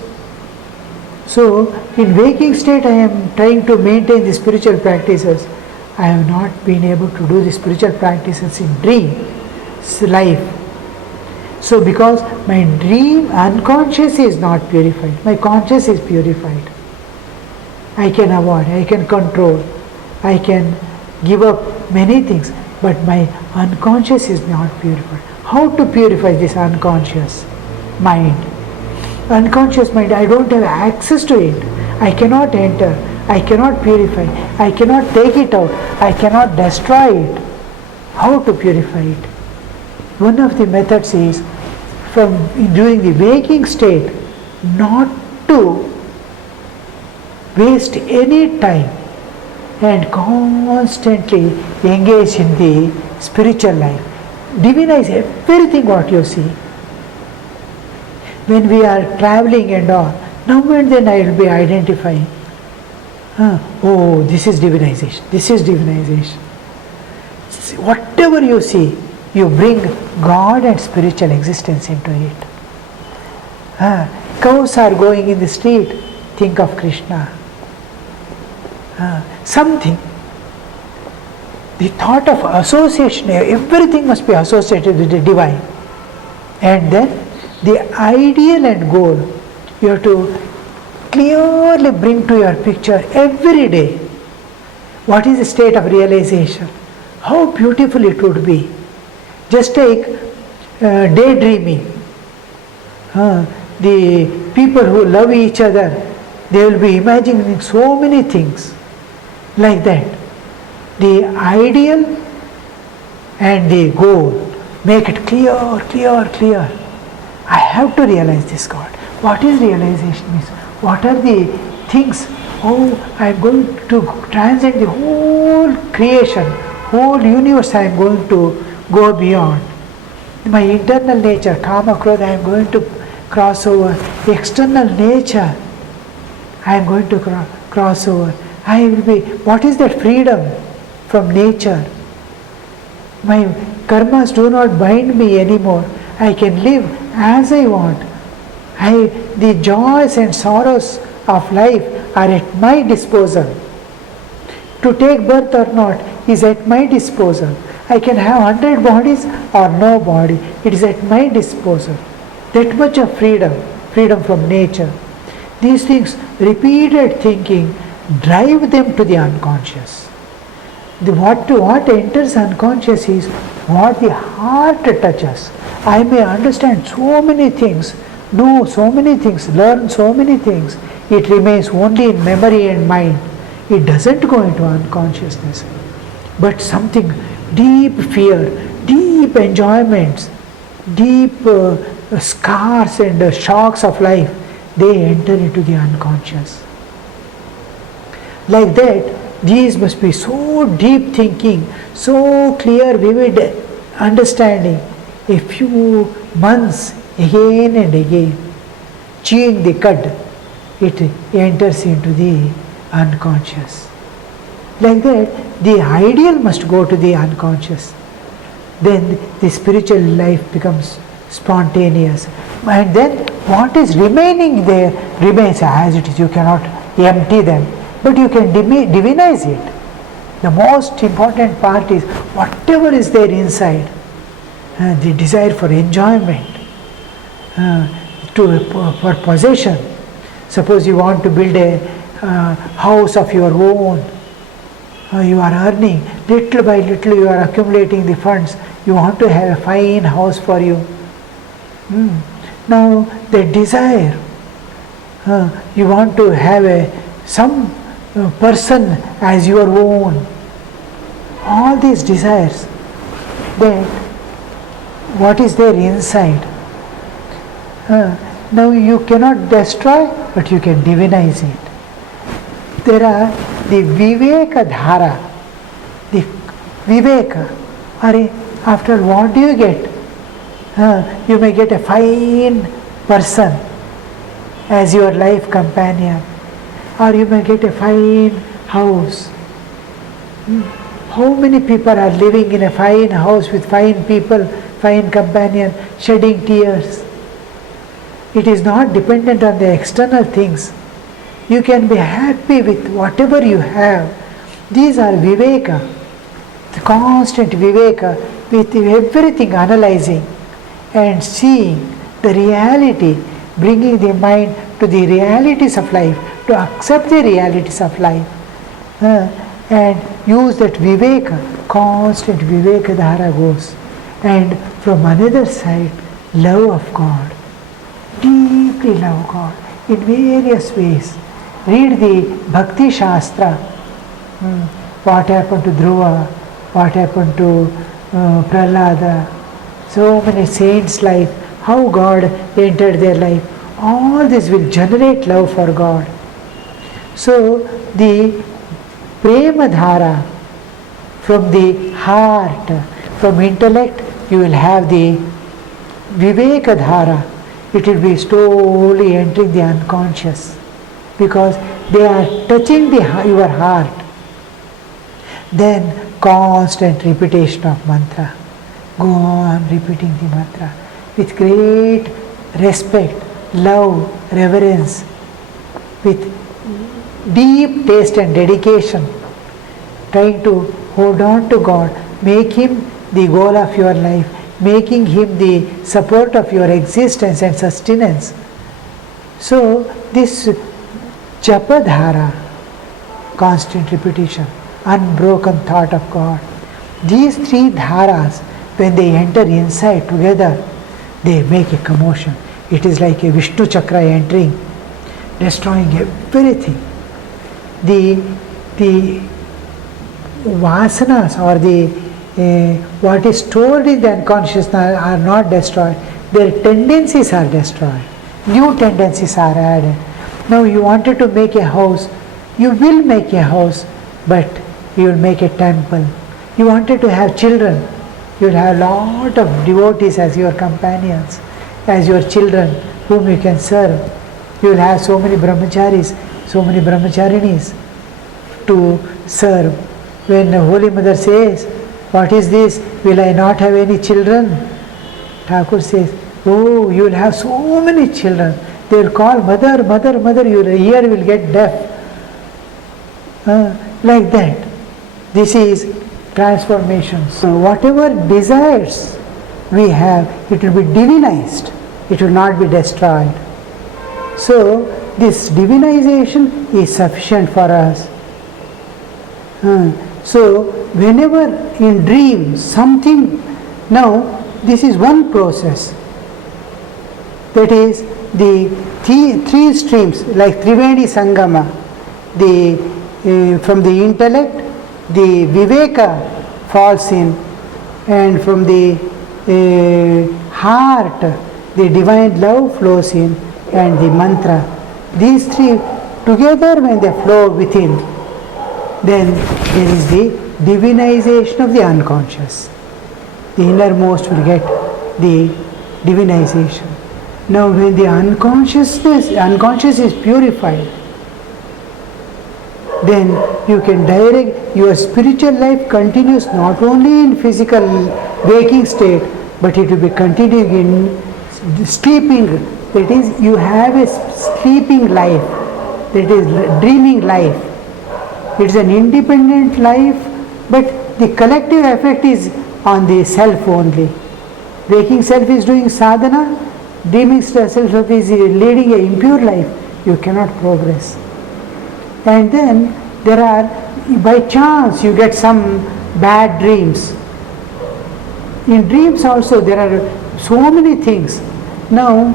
So, in waking state, I am trying to maintain the spiritual practices. I have not been able to do the spiritual practices in dream life. So, because my dream unconscious is not purified, my conscious is purified. I can avoid, I can control, I can give up many things, but my unconscious is not purified. How to purify this unconscious mind? Unconscious mind, I don't have access to it. I cannot enter, I cannot purify, I cannot take it out, I cannot destroy it. How to purify it? One of the methods is during the waking state not to waste any time and constantly engage in the spiritual life. Divinize everything what you see. When we are traveling and all, now and then I will be identifying. Oh, this is divinization. This is divinization. Whatever you see, you bring God and spiritual existence into it. Cows are going in the street, think of Krishna. Something. The thought of association, everything must be associated with the divine. And then the ideal and goal, you have to clearly bring to your picture every day. What is the state of realization? How beautiful it would be. Just take daydreaming. The people who love each other, they will be imagining so many things like that. The ideal and the goal, make it clear, clear, clear. I have to realize this God. What is realization means? What are the things? Oh, I am going to transcend the whole creation, whole universe I am going to go beyond. My internal nature, Kama, Krodha, I am going to cross over. External nature, I am going to cross over. I will be, what is that freedom from nature? My karmas do not bind me anymore. I can live as I want. The joys and sorrows of life are at my disposal. To take birth or not is at my disposal. I can have 100 bodies or no body. It is at my disposal. That much of freedom, freedom from nature. These things, repeated thinking, drive them to the unconscious. What enters unconscious is what the heart touches. I may understand so many things, know so many things, learn so many things. It remains only in memory and mind. It doesn't go into unconsciousness. But something, deep fear, deep enjoyments, deep scars and shocks of life, they enter into the unconscious. Like that, these must be so deep thinking, so clear, vivid understanding. A few months again and again, chewing the cud, it enters into the unconscious. Like that, the ideal must go to the unconscious. Then the spiritual life becomes spontaneous. And then what is remaining there remains as it is. You cannot empty them, but you can divinize it. The most important part is whatever is there inside, the desire for enjoyment, for possession. Suppose you want to build a house of your own. You are earning, little by little you are accumulating the funds. You want to have a fine house for you. Now the desire, you want to have some person as your own. All these desires, then what is there inside? Now you cannot destroy, but you can divinize it. There are the Viveka Dhara, the Viveka. After what do you get? You may get a fine person as your life companion, or you may get a fine house. How many people are living in a fine house with fine people, fine companion, shedding tears? It is not dependent on the external things. You can be happy with whatever you have. These are viveka, the constant viveka, with everything analyzing and seeing the reality, bringing the mind to the realities of life, to accept the realities of life, and use that viveka, constant viveka dhara goes. And from another side, love of God, deeply love God in various ways. Read the Bhakti Shastra. What happened to Dhruva, what happened to Prahlada, so many saints' life, how God entered their life. All this will generate love for God. So the Prema Dhara, from the heart, from intellect, you will have the Viveka Dhara. It will be slowly entering the unconscious, because they are touching your heart. Then constant repetition of mantra. Go on repeating the mantra with great respect, love, reverence, with deep taste and dedication, trying to hold on to God, make Him the goal of your life, making Him the support of your existence and sustenance. So this Japadhara, constant repetition, unbroken thought of God, these three dharas, when they enter inside together, they make a commotion. It is like a Vishnu Chakra entering, destroying everything. The vasanas, or the what is stored in the unconscious are not destroyed. Their tendencies are destroyed. New tendencies are added. Now you wanted to make a house, you will make a house, but you will make a temple. You wanted to have children, you will have a lot of devotees as your companions, as your children whom you can serve. You will have so many brahmacharis, so many brahmacharinis to serve. When the Holy Mother says, what is this? Will I not have any children? Thakur says, oh, you will have so many children. They will call mother, mother, mother, your ear will get deaf. Like that. This is transformation. So whatever desires we have, it will be divinized. It will not be destroyed. So this divinization is sufficient for us. So whenever in dream something, now this is one process. That is the three streams, like Trivedi Sangama, from the intellect, the Viveka falls in, and from the heart, the divine love flows in, and the mantra. These three together, when they flow within, then there is the divinization of the unconscious. The innermost will get the divinization. Now when the unconscious is purified, then you can direct, your spiritual life continues not only in physical waking state, but it will be continuing in sleeping. That is, you have a sleeping life, that is dreaming life. It is an independent life, but the collective effect is on the self only. Waking self is doing sadhana, dreaming self is leading a impure life. You cannot progress. And then there are, by chance you get some bad dreams. In dreams also there are so many things. Now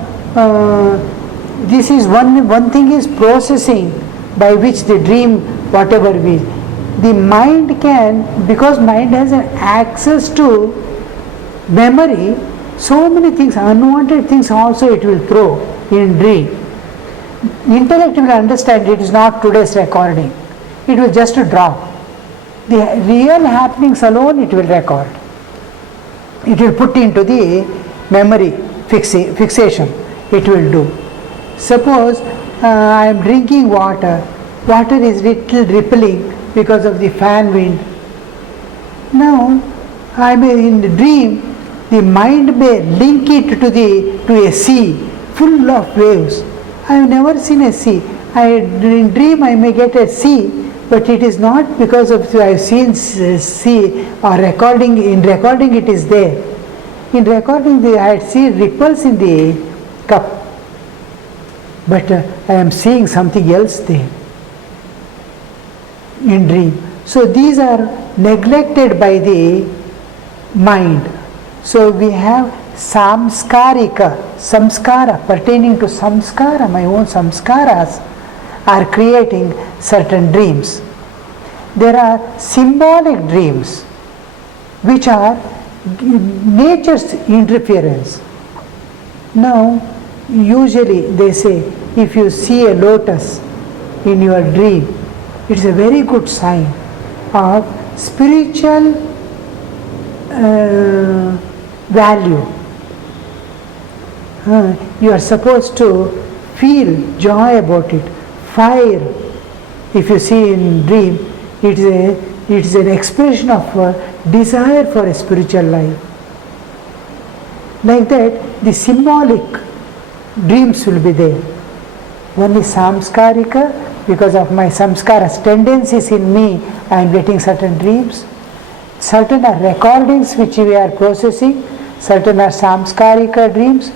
this is one thing is processing, by which the dream, whatever we, the mind can, because mind has an access to memory, so many things, unwanted things also it will throw in dream. Intellect will understand it is not today's recording. It will just drop. The real happenings alone it will record. It will put into the memory fixation. It will do. Suppose I am drinking water. Water is little rippling because of the fan wind. Now, I may in the dream, the mind may link it to a sea full of waves. I have never seen a sea. In dream I may get a sea, but it is not because of I have seen sea or recording. In recording it is there. In recording I had seen ripples in the cup, but I am seeing something else there in dream. So these are neglected by the mind. So we have samskara, pertaining to samskara, my own samskaras are creating certain dreams. There are symbolic dreams which are nature's interference. Now, usually they say if you see a lotus in your dream, it is a very good sign of spiritual value. You are supposed to feel joy about it. Fire, if you see in dream, it is an expression of desire for a spiritual life. Like that, the symbolic dreams will be there. One is samskarika, because of my samskaras, tendencies in me, I am getting certain dreams. Certain are recordings which we are processing, certain are samskarika dreams.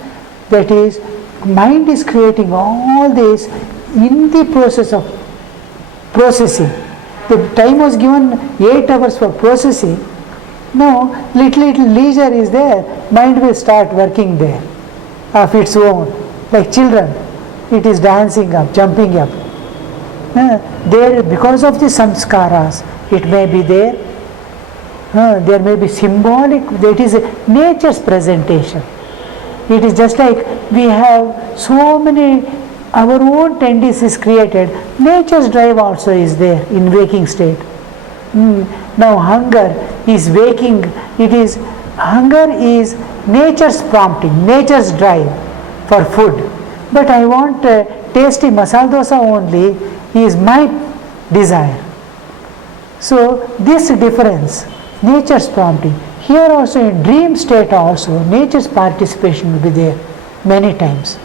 That is, mind is creating all this in the process of processing. The time was given 8 hours for processing. Now, little leisure is there, mind will start working there of its own. Like children, it is dancing up, jumping up. There, because of the samskaras, it may be there. There may be symbolic, that is nature's presentation. It is just like we have so many, our own tendencies created, nature's drive also is there in waking state. Now hunger is waking, hunger is nature's prompting, nature's drive for food. But I want tasty masala dosa only is my desire. So this difference, nature's prompting. Here also in dream state also, nature's participation will be there many times.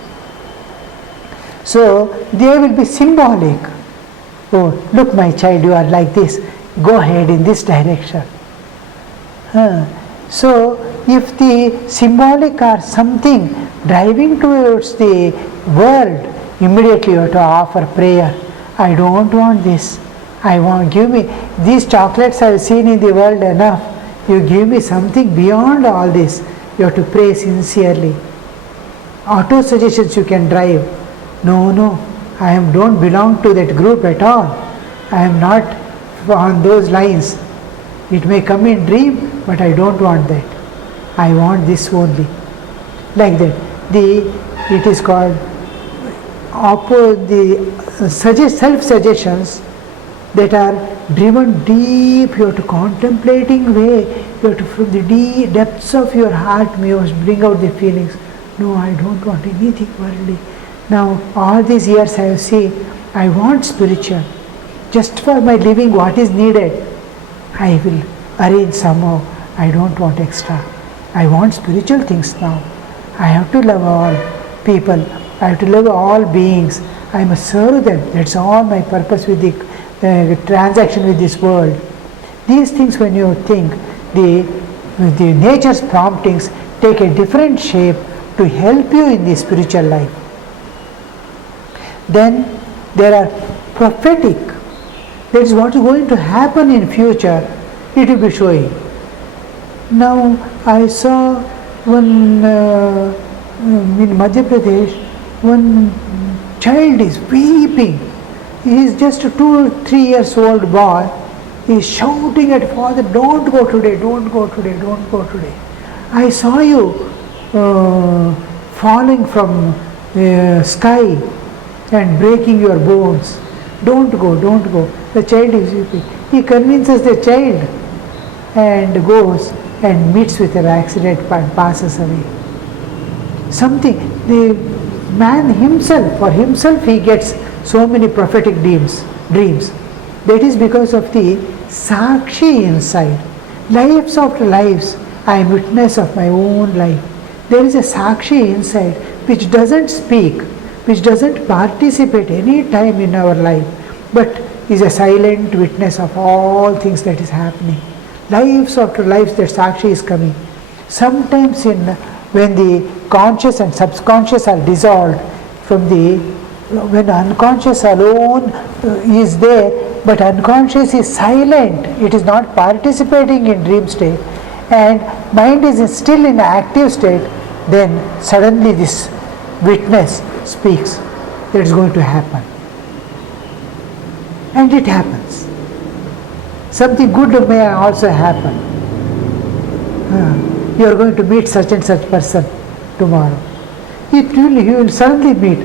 So they will be symbolic. Oh, look my child, you are like this. Go ahead in this direction. So if the symbolic are something driving towards the world, immediately you have to offer prayer. I don't want this. Give me these chocolates I have seen in the world enough. You give me something beyond all this. You have to pray sincerely. Auto suggestions you can drive. No, I don't belong to that group at all. I am not on those lines. It may come in dream, but I don't want that. I want this only. Like that. It is called self-suggestions that are driven deep. You have to contemplating way. You have to, from the deep depths of your heart, you must bring out the feelings. No, I don't want anything worldly. Now, all these years I have seen, I want spiritual. Just for my living, what is needed, I will arrange somehow. I don't want extra. I want spiritual things now. I have to love all people. I have to love all beings. I must serve them. That's all my purpose with the transaction with this world. These things, when you think, the nature's promptings take a different shape to help you in the spiritual life. Then there are prophetic. That is what is going to happen in future. It will be showing. Now I saw one in Madhya Pradesh, one child is weeping. He is just a 2 or 3 years old boy. He is shouting at father, don't go today, don't go today, don't go today. I saw you falling from sky and breaking your bones. Don't go, don't go. The child is weeping. He convinces the child and goes and meets with an accident and passes away. Something, the man himself, for himself he gets so many prophetic dreams. That is because of the sakshi inside. Lives after lives, I am witness of my own life. There is a Sakshi inside which doesn't speak, which doesn't participate any time in our life, but is a silent witness of all things that is happening. Lives after lives, that Sakshi is coming. Sometimes when the conscious and subconscious are dissolved when unconscious alone is there, but unconscious is silent, it is not participating in dream state, and mind is still in active state, then suddenly this witness speaks that is going to happen. And it happens. Something good may also happen. You are going to meet such and such person tomorrow. You will suddenly meet.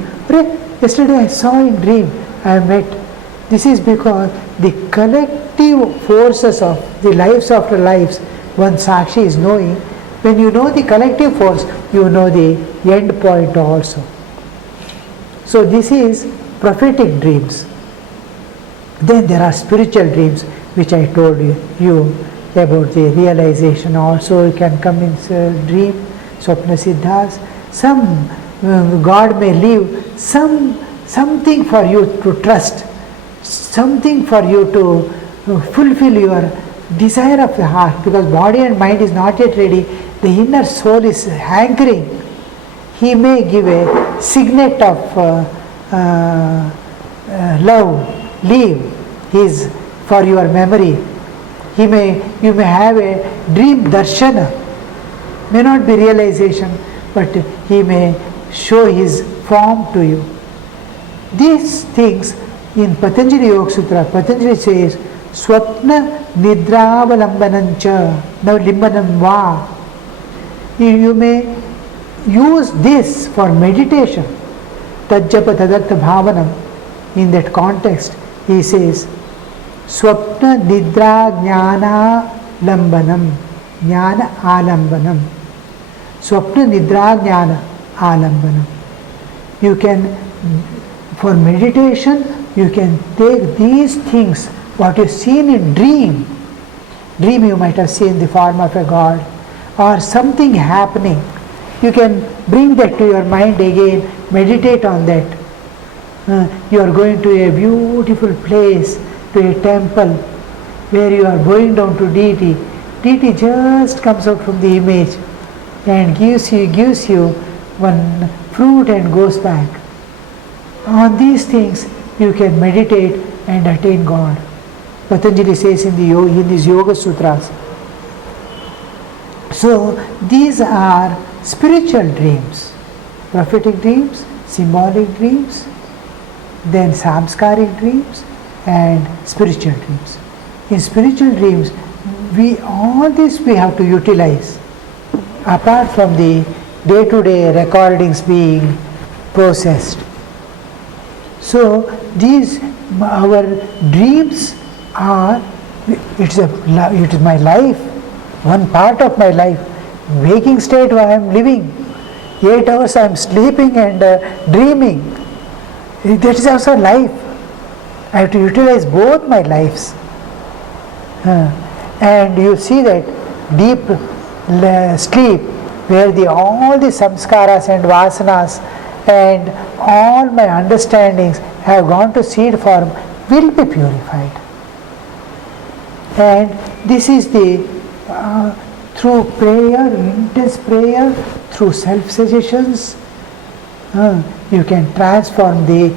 Yesterday I saw in dream, I met. This is because the collective forces of the lives after lives, one Sakshi is knowing. When you know the collective force, you know the end point also. So this is prophetic dreams. Then there are spiritual dreams, which I told you about the realization also can come in dream, Swapna Siddhas. Some God may leave something for you to trust, something for you to fulfill your desire of the heart, because body and mind is not yet ready, the inner soul is hankering. He may give a signet of love, leave his for your memory. You may have a dream darshana, may not be realization, but he may show his form to you. These things in Patanjali Yoga Sutra, Patanjali says, Swapna Nidravalambanancha, now limbanam va. You may use this for meditation. Tajjapa tadartha bhavanam. In that context, he says, Swapna Nidra Jnana Lambanam, Jnana Alambanam. Swapna Nidra Jnana Alambanam. You can, for meditation, you can take these things, what you seen in dream. Dream you might have seen the form of a god or something happening. You can bring that to your mind again, meditate on that. You are going to a beautiful place, to a temple where you are going down to deity. Deity just comes out from the image and gives you one fruit and goes back. On these things you can meditate and attain God. Patanjali says in his Yoga Sutras. So these are spiritual dreams, prophetic dreams, symbolic dreams, then samskaric dreams, and spiritual dreams. In spiritual dreams, all this we have to utilize, apart from the day-to-day recordings being processed. So these, our dreams are, it is my life, one part of my life. Waking state where I am living, 8 hours I am sleeping and dreaming. That is also life. I have to utilize both my lives. And you see that deep sleep where all the samskaras and vasanas and all my understandings have gone to seed form will be purified. And this is the through prayer, intense prayer, through self-suggestions, you can transform the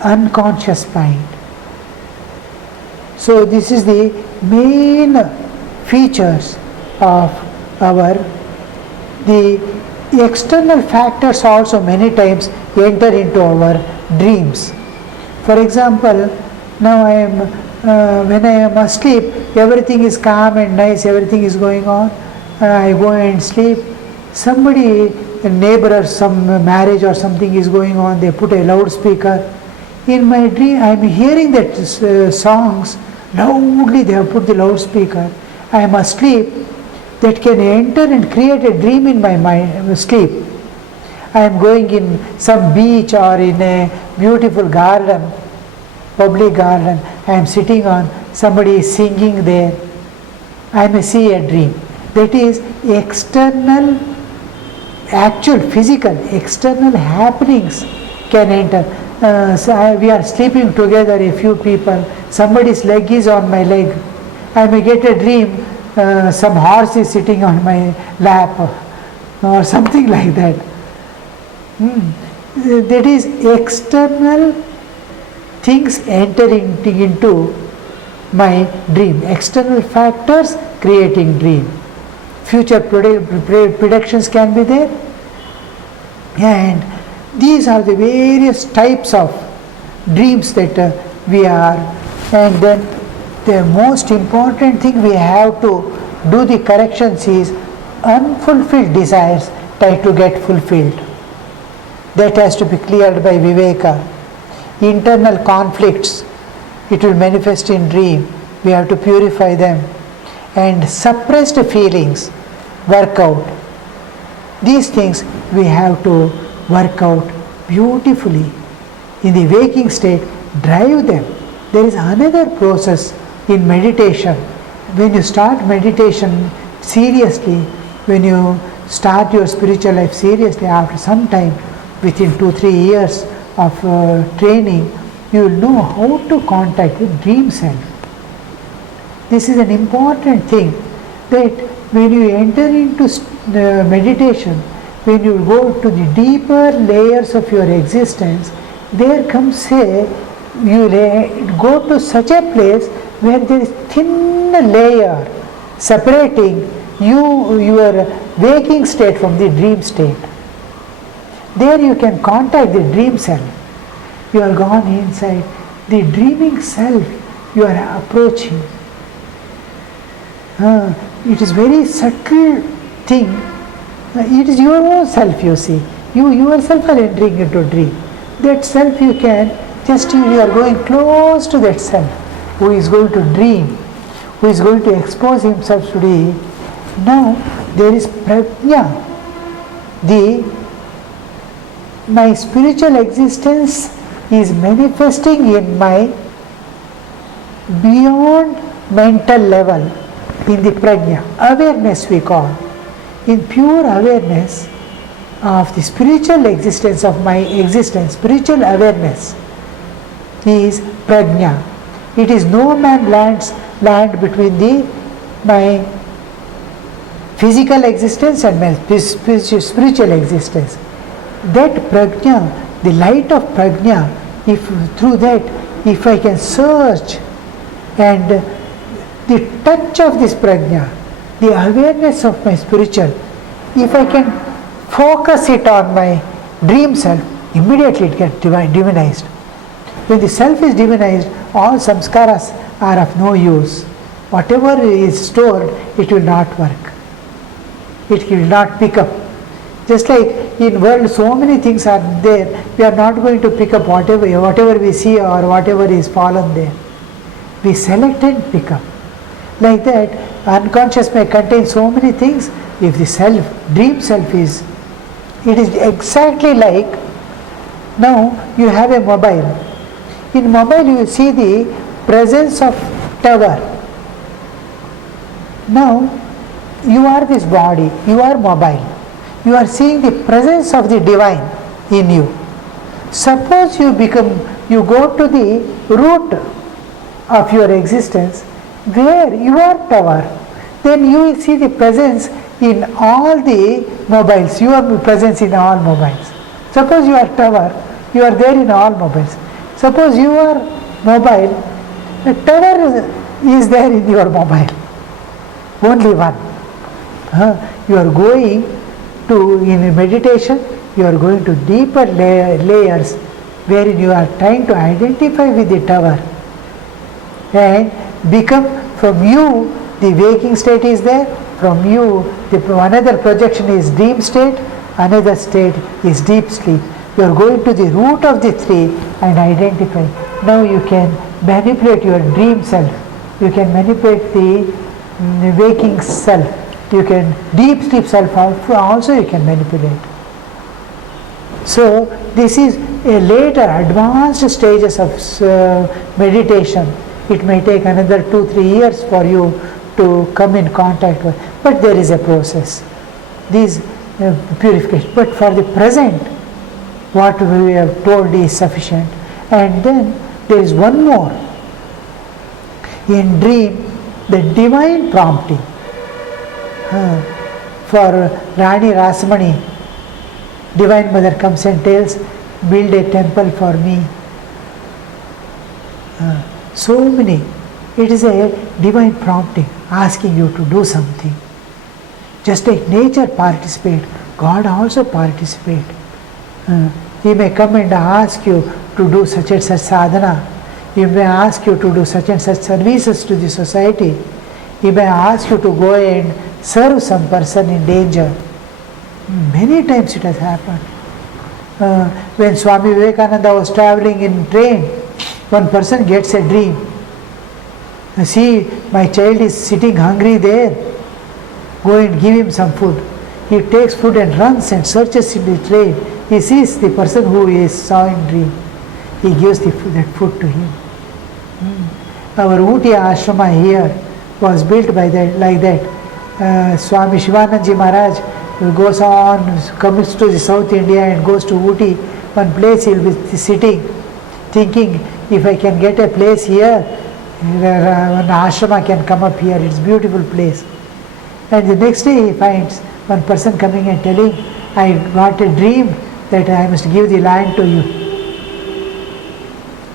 unconscious mind. So this is the main features of the external factors also many times enter into our dreams. For example, now when I am asleep, everything is calm and nice, everything is going on. I go and sleep. Somebody, a neighbor or some marriage or something is going on, they put a loudspeaker. In my dream, I am hearing that songs loudly, they have put the loudspeaker. I am asleep. That can enter and create a dream in my mind, sleep. I am going in some beach or in a beautiful garden, public garden. I am sitting on, somebody is singing there. I may see a dream. That is external, actual, physical, external happenings can enter. We are sleeping together, a few people, somebody's leg is on my leg. I may get a dream, some horse is sitting on my lap or something like that. That is external things entering into my dream. External factors creating dream. Future predictions can be there, and these are the various types of dreams that we are. And then the most important thing we have to do the corrections is unfulfilled desires try to get fulfilled. That has to be cleared by viveka. Internal conflicts, it will manifest in dream. We have to purify them. And suppressed feelings, work out. These things we have to work out beautifully. In the waking state, drive them. There is another process in meditation. When you start meditation seriously, when you start your spiritual life seriously, after some time, within 2-3 years of training, you will know how to contact the dream self. This is an important thing, that when you enter into meditation, when you go to the deeper layers of your existence, there comes you go to such a place where there is thin layer separating your waking state from the dream state. There you can contact the dream self. You are gone inside. The dreaming self you are approaching. It is very subtle thing. It is your own self, you see. You yourself are entering into a dream. That self you can, just you are going close to that self who is going to dream, who is going to expose himself to the. Now there is prajna. My spiritual existence is manifesting in my beyond mental level, in the prajna, awareness we call. In pure awareness of the spiritual existence of my existence, spiritual awareness is prajna. It is no man's land between my physical existence and my spiritual existence. That prajna, the light of prajna, if through that, if I can search, and the touch of this prajna, the awareness of my spiritual, if I can focus it on my dream self, immediately it gets divinized. When the self is divinized, all samskaras are of no use. Whatever is stored, it will not work. It will not pick up. Just like in world, so many things are there, we are not going to pick up whatever we see or whatever is fallen there. We select and pick up. Like that, unconscious may contain so many things. If the self, dream self is, it is exactly like, now you have a mobile. In mobile you see the presence of tower. Now you are this body, you are mobile. You are seeing the presence of the divine in you. Suppose you go to the root of your existence, where you are tower, then you will see the presence in all the mobiles, your presence in all mobiles. Suppose you are tower, you are there in all mobiles. Suppose you are mobile, the tower is there in your mobile. Only one. You are going to, in meditation, you are going to deeper layers wherein you are trying to identify with the tower and become, from you the waking state is there, from you another projection is dream state, another state is deep sleep. You are going to the root of the three and identify. Now you can manipulate your dream self, you can manipulate the waking self, you can deep sleep self also you can manipulate. So this is a later advanced stages of meditation. It may take another 2-3 years for you to come in contact with. But there is a process. These purification. But for the present, what we have told is sufficient. And then there is one more. In dream, the divine prompting. For Rani Rasamani, Divine Mother comes and tells, build a temple for me. So many. It is a divine prompting, asking you to do something. Just like nature participate, God also participate. He may come and ask you to do such and such sadhana. He may ask you to do such and such services to the society. He may ask you to go and serve some person in danger. Many times it has happened. When Swami Vivekananda was traveling in train, one person gets a dream. See, my child is sitting hungry there. Go and give him some food. He takes food and runs and searches in the train. He sees the person who he saw in dream. He gives that food to him. Our Ooty Ashrama here was built by that, like that. Swami Shivanandaji Maharaj goes on, comes to the South India and goes to Ooty. One place he will be sitting, thinking, if I can get a place here, an ashrama can come up here. It's a beautiful place. And the next day he finds one person coming and telling, I got a dream that I must give the land to you.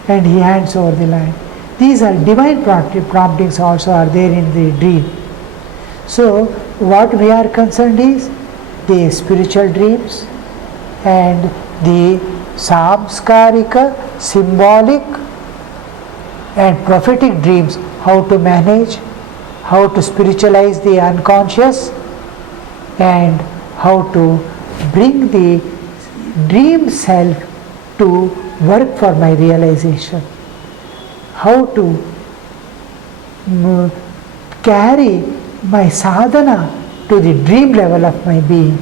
And he hands over the land. These are divine promptings also are there in the dream. So what we are concerned is the spiritual dreams and the samskarika, symbolic and prophetic dreams, how to manage, how to spiritualize the unconscious, and how to bring the dream self to work for my realization, how to carry my sadhana to the dream level of my being.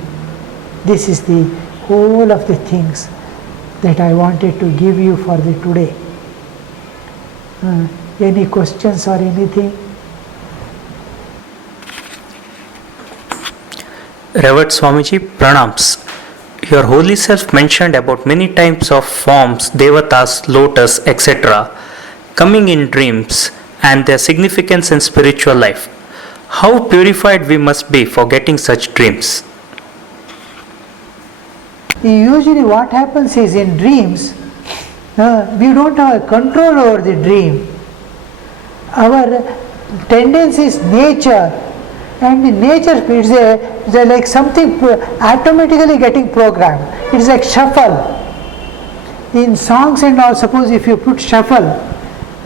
This is the whole of the things that I wanted to give you for the today. Any questions or anything? Revered Swamiji, pranams. Your holy self mentioned about many types of forms, devatas, lotus, etc. coming in dreams and their significance in spiritual life. How purified we must be for getting such dreams? Usually what happens is in dreams, we don't have control over the dream. Our tendency is nature, and in nature it's like something automatically getting programmed. It's like shuffle. In songs and all, suppose if you put shuffle,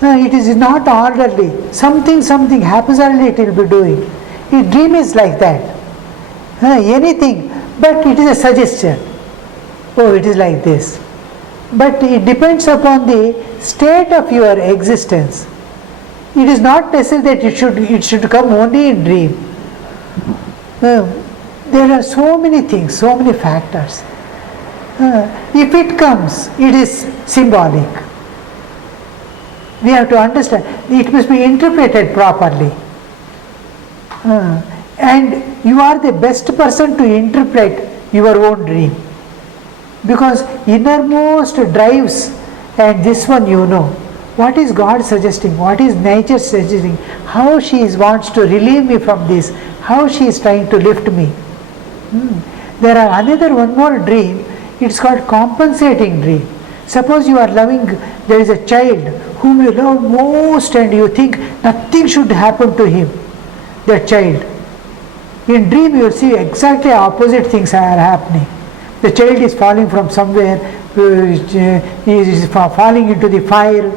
it is not orderly. Something haphazardly it will be doing. A dream is like that. Anything, but it is a suggestion. Oh, it is like this. But it depends upon the state of your existence. It is not necessary that it should come only in dream. There are so many things, so many factors. If it comes, it is symbolic. We have to understand, it must be interpreted properly. And you are the best person to interpret your own dream. Because innermost drives, and this one you know. What is God suggesting? What is nature suggesting? How she wants to relieve me from this? How she is trying to lift me? There are one more dream. It's called compensating dream. Suppose you are loving, there is a child whom you love most and you think nothing should happen to him, that child. In dream you will see exactly opposite things are happening. The child is falling from somewhere, he is falling into the fire.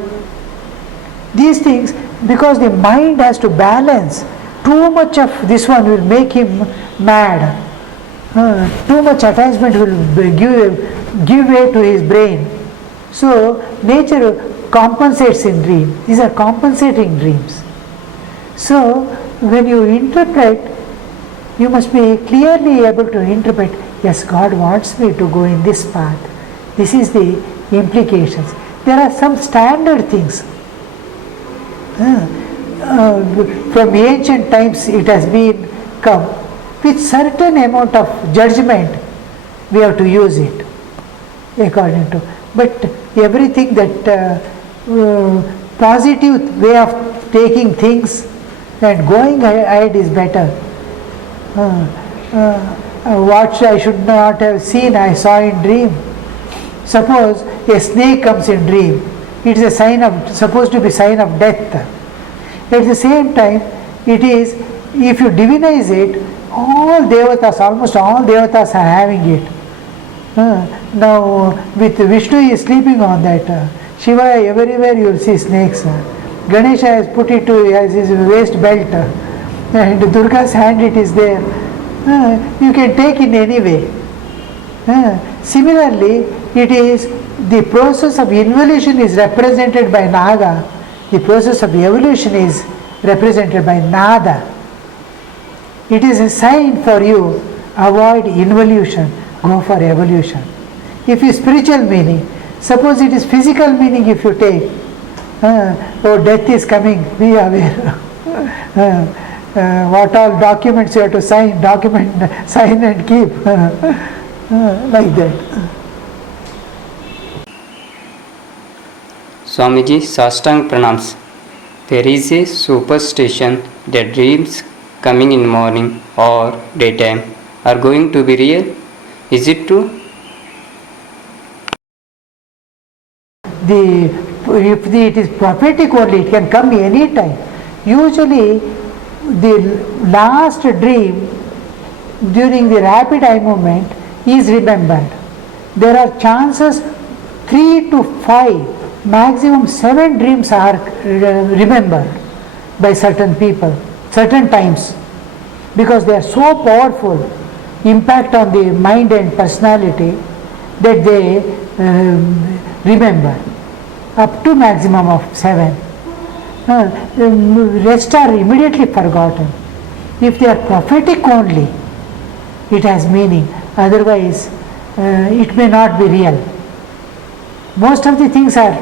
These things, because the mind has to balance, too much of this one will make him mad. Too much attachment will give way to his brain. So nature compensates in dream. These are compensating dreams. So when you interpret, you must be clearly able to interpret, yes, God wants me to go in this path. This is the implications. There are some standard things. from ancient times it has been come with certain amount of judgment. We have to use it according to. But everything that positive way of taking things and going ahead is better. What I should not have seen, I saw in dream. Suppose a snake comes in dream, it is a sign of, supposed to be sign of death. At the same time, it is, if you divinize it, all devatas, almost all devatas are having it. Now, with Vishnu is sleeping on that. Shiva, everywhere you will see snakes. Ganesha has put it to as his waist belt. And Durga's hand it is there. You can take in any way. Similarly, it is the process of involution is represented by Naga. The process of evolution is represented by Nada. It is a sign for you, avoid involution, go for evolution. If you spiritual meaning, suppose it is physical meaning if you take, oh death is coming, be aware. What all documents you have to sign, sign and keep, like that. Swamiji, Sastang Pranams. There is a superstition that dreams coming in morning or daytime are going to be real. Is it true? If it is prophetic only, it can come any time. Usually, the last dream during the rapid eye movement is remembered. There are chances 3 to 5, maximum 7 dreams are remembered by certain people, certain times, because they are so powerful, impact on the mind and personality that they remember. Up to maximum of 7. Rest are immediately forgotten. If they are prophetic only, it has meaning. Otherwise, it may not be real. Most of the things are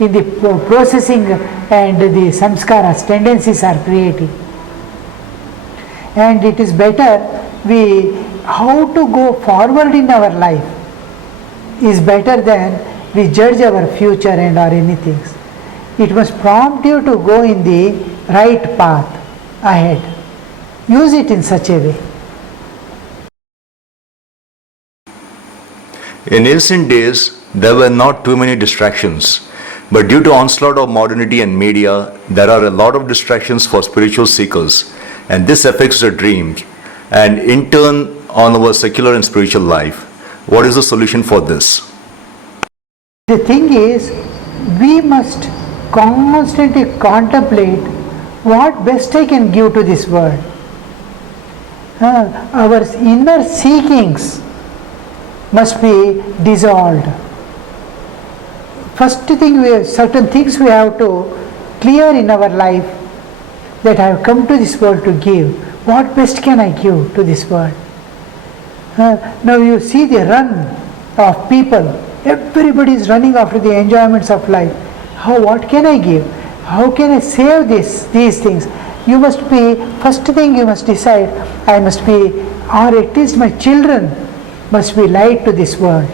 in the processing and the samskaras, tendencies are creating. And it is better how to go forward in our life is better than we judge our future and or anything. It must prompt you to go in the right path ahead. Use it in such a way. In ancient days, there were not too many distractions. But due to onslaught of modernity and media, there are a lot of distractions for spiritual seekers. And this affects their dreams and in turn on our secular and spiritual life. What is the solution for this? The thing is, we must constantly contemplate what best I can give to this world. Our inner seekings must be dissolved. First thing, certain things we have to clear in our life, that I have come to this world to give. What best can I give to this world? Now you see the run of people. Everybody is running after the enjoyments of life. What can I give? How can I save these things? You must be, first thing you must decide, I must be, or at least my children must be light to this world.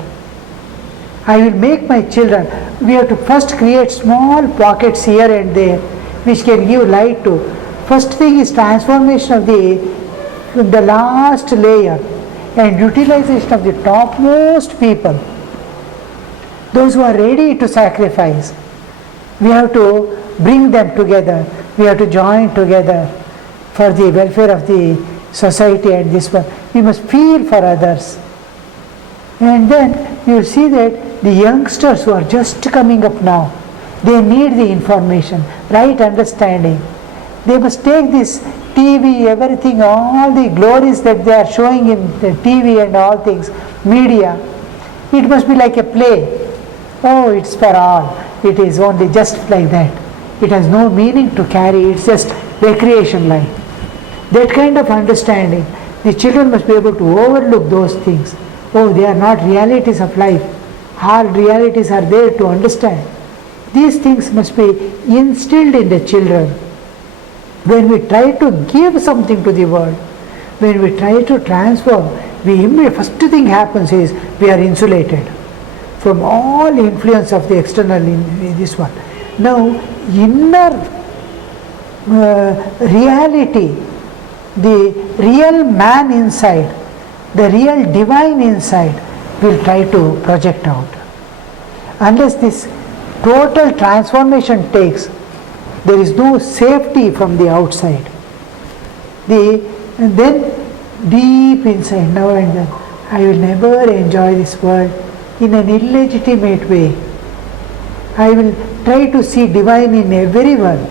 I will make my children, we have to first create small pockets here and there which can give light to. First thing is transformation of the last layer and utilization of the topmost people. Those who are ready to sacrifice, we have to bring them together. We have to join together for the welfare of the society and this one. We must feel for others. And then you will see that the youngsters who are just coming up now, they need the information, right understanding. They must take this TV, everything, all the glories that they are showing in the TV and all things, media. It must be like a play. Oh, it's for all. It is only just like that. It has no meaning to carry. It's just recreation life. That kind of understanding, the children must be able to overlook those things. Oh, they are not realities of life. All realities are there to understand. These things must be instilled in the children. When we try to give something to the world, when we try to transform, first thing happens is we are insulated from all influence of the external in this one. Now, inner reality, the real man inside, the real divine inside will try to project out. Unless this total transformation takes, there is no safety from the outside. And then deep inside, now and then, I will never enjoy this world in an illegitimate way. I will try to see divine in everyone.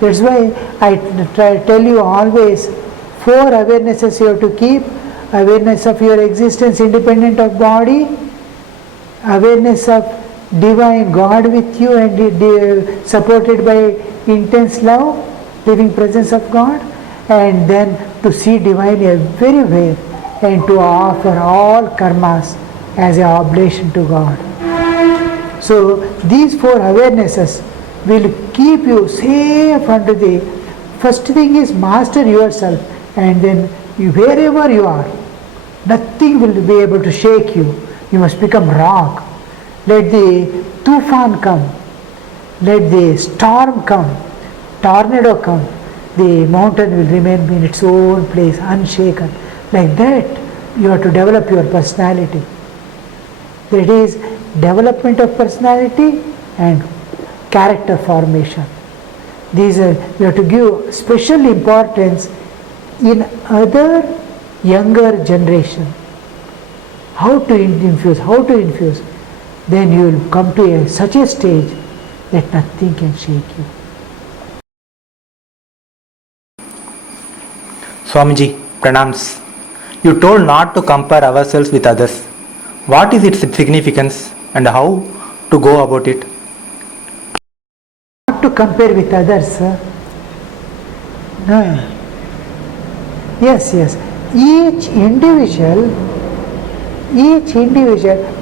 That's why I tell you always, 4 awarenesses you have to keep. Awareness of your existence independent of body, awareness of divine God with you and supported by intense love, living presence of God, and then to see divine everywhere and to offer all karmas as an oblation to God. So these 4 awarenesses will keep you safe under the, first thing is master yourself, and then wherever you are, nothing will be able to shake you. You must become rock. Let the tufan come, let the storm come, tornado come, the mountain will remain in its own place, unshaken. Like that, you have to develop your personality. That is development of personality and character formation. These are, you have to give special importance in other younger generation. How to infuse, then you will come to such a stage that nothing can shake you. Swamiji, pranams. You told not to compare ourselves with others. What is its significance and how to go about it? Not to compare with others. No. Yes. Each individual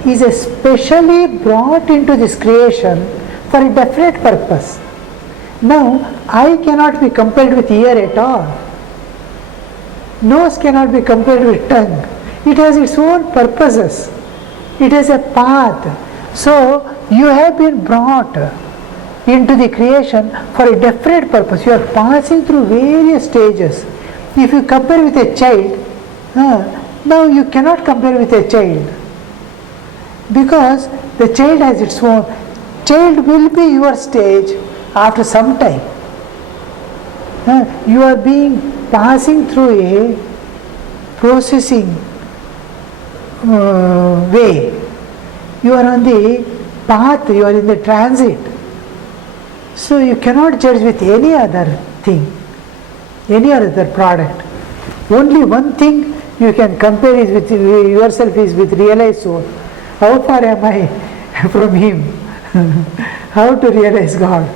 is especially brought into this creation for a definite purpose. Now, eye cannot be compared with ear at all. Nose cannot be compared with tongue. It has its own purposes. It has a path. So, you have been brought into the creation for a definite purpose. You are passing through various stages. If you compare with a child, now you cannot compare with a child, because the child has its own. Child will be your stage after some time. You are passing through a processing way. You are on the path, you are in the transit. So you cannot judge with any other thing, any other product. Only one thing you can compare is with yourself, is with realized soul. How far am I from him? How to realize God?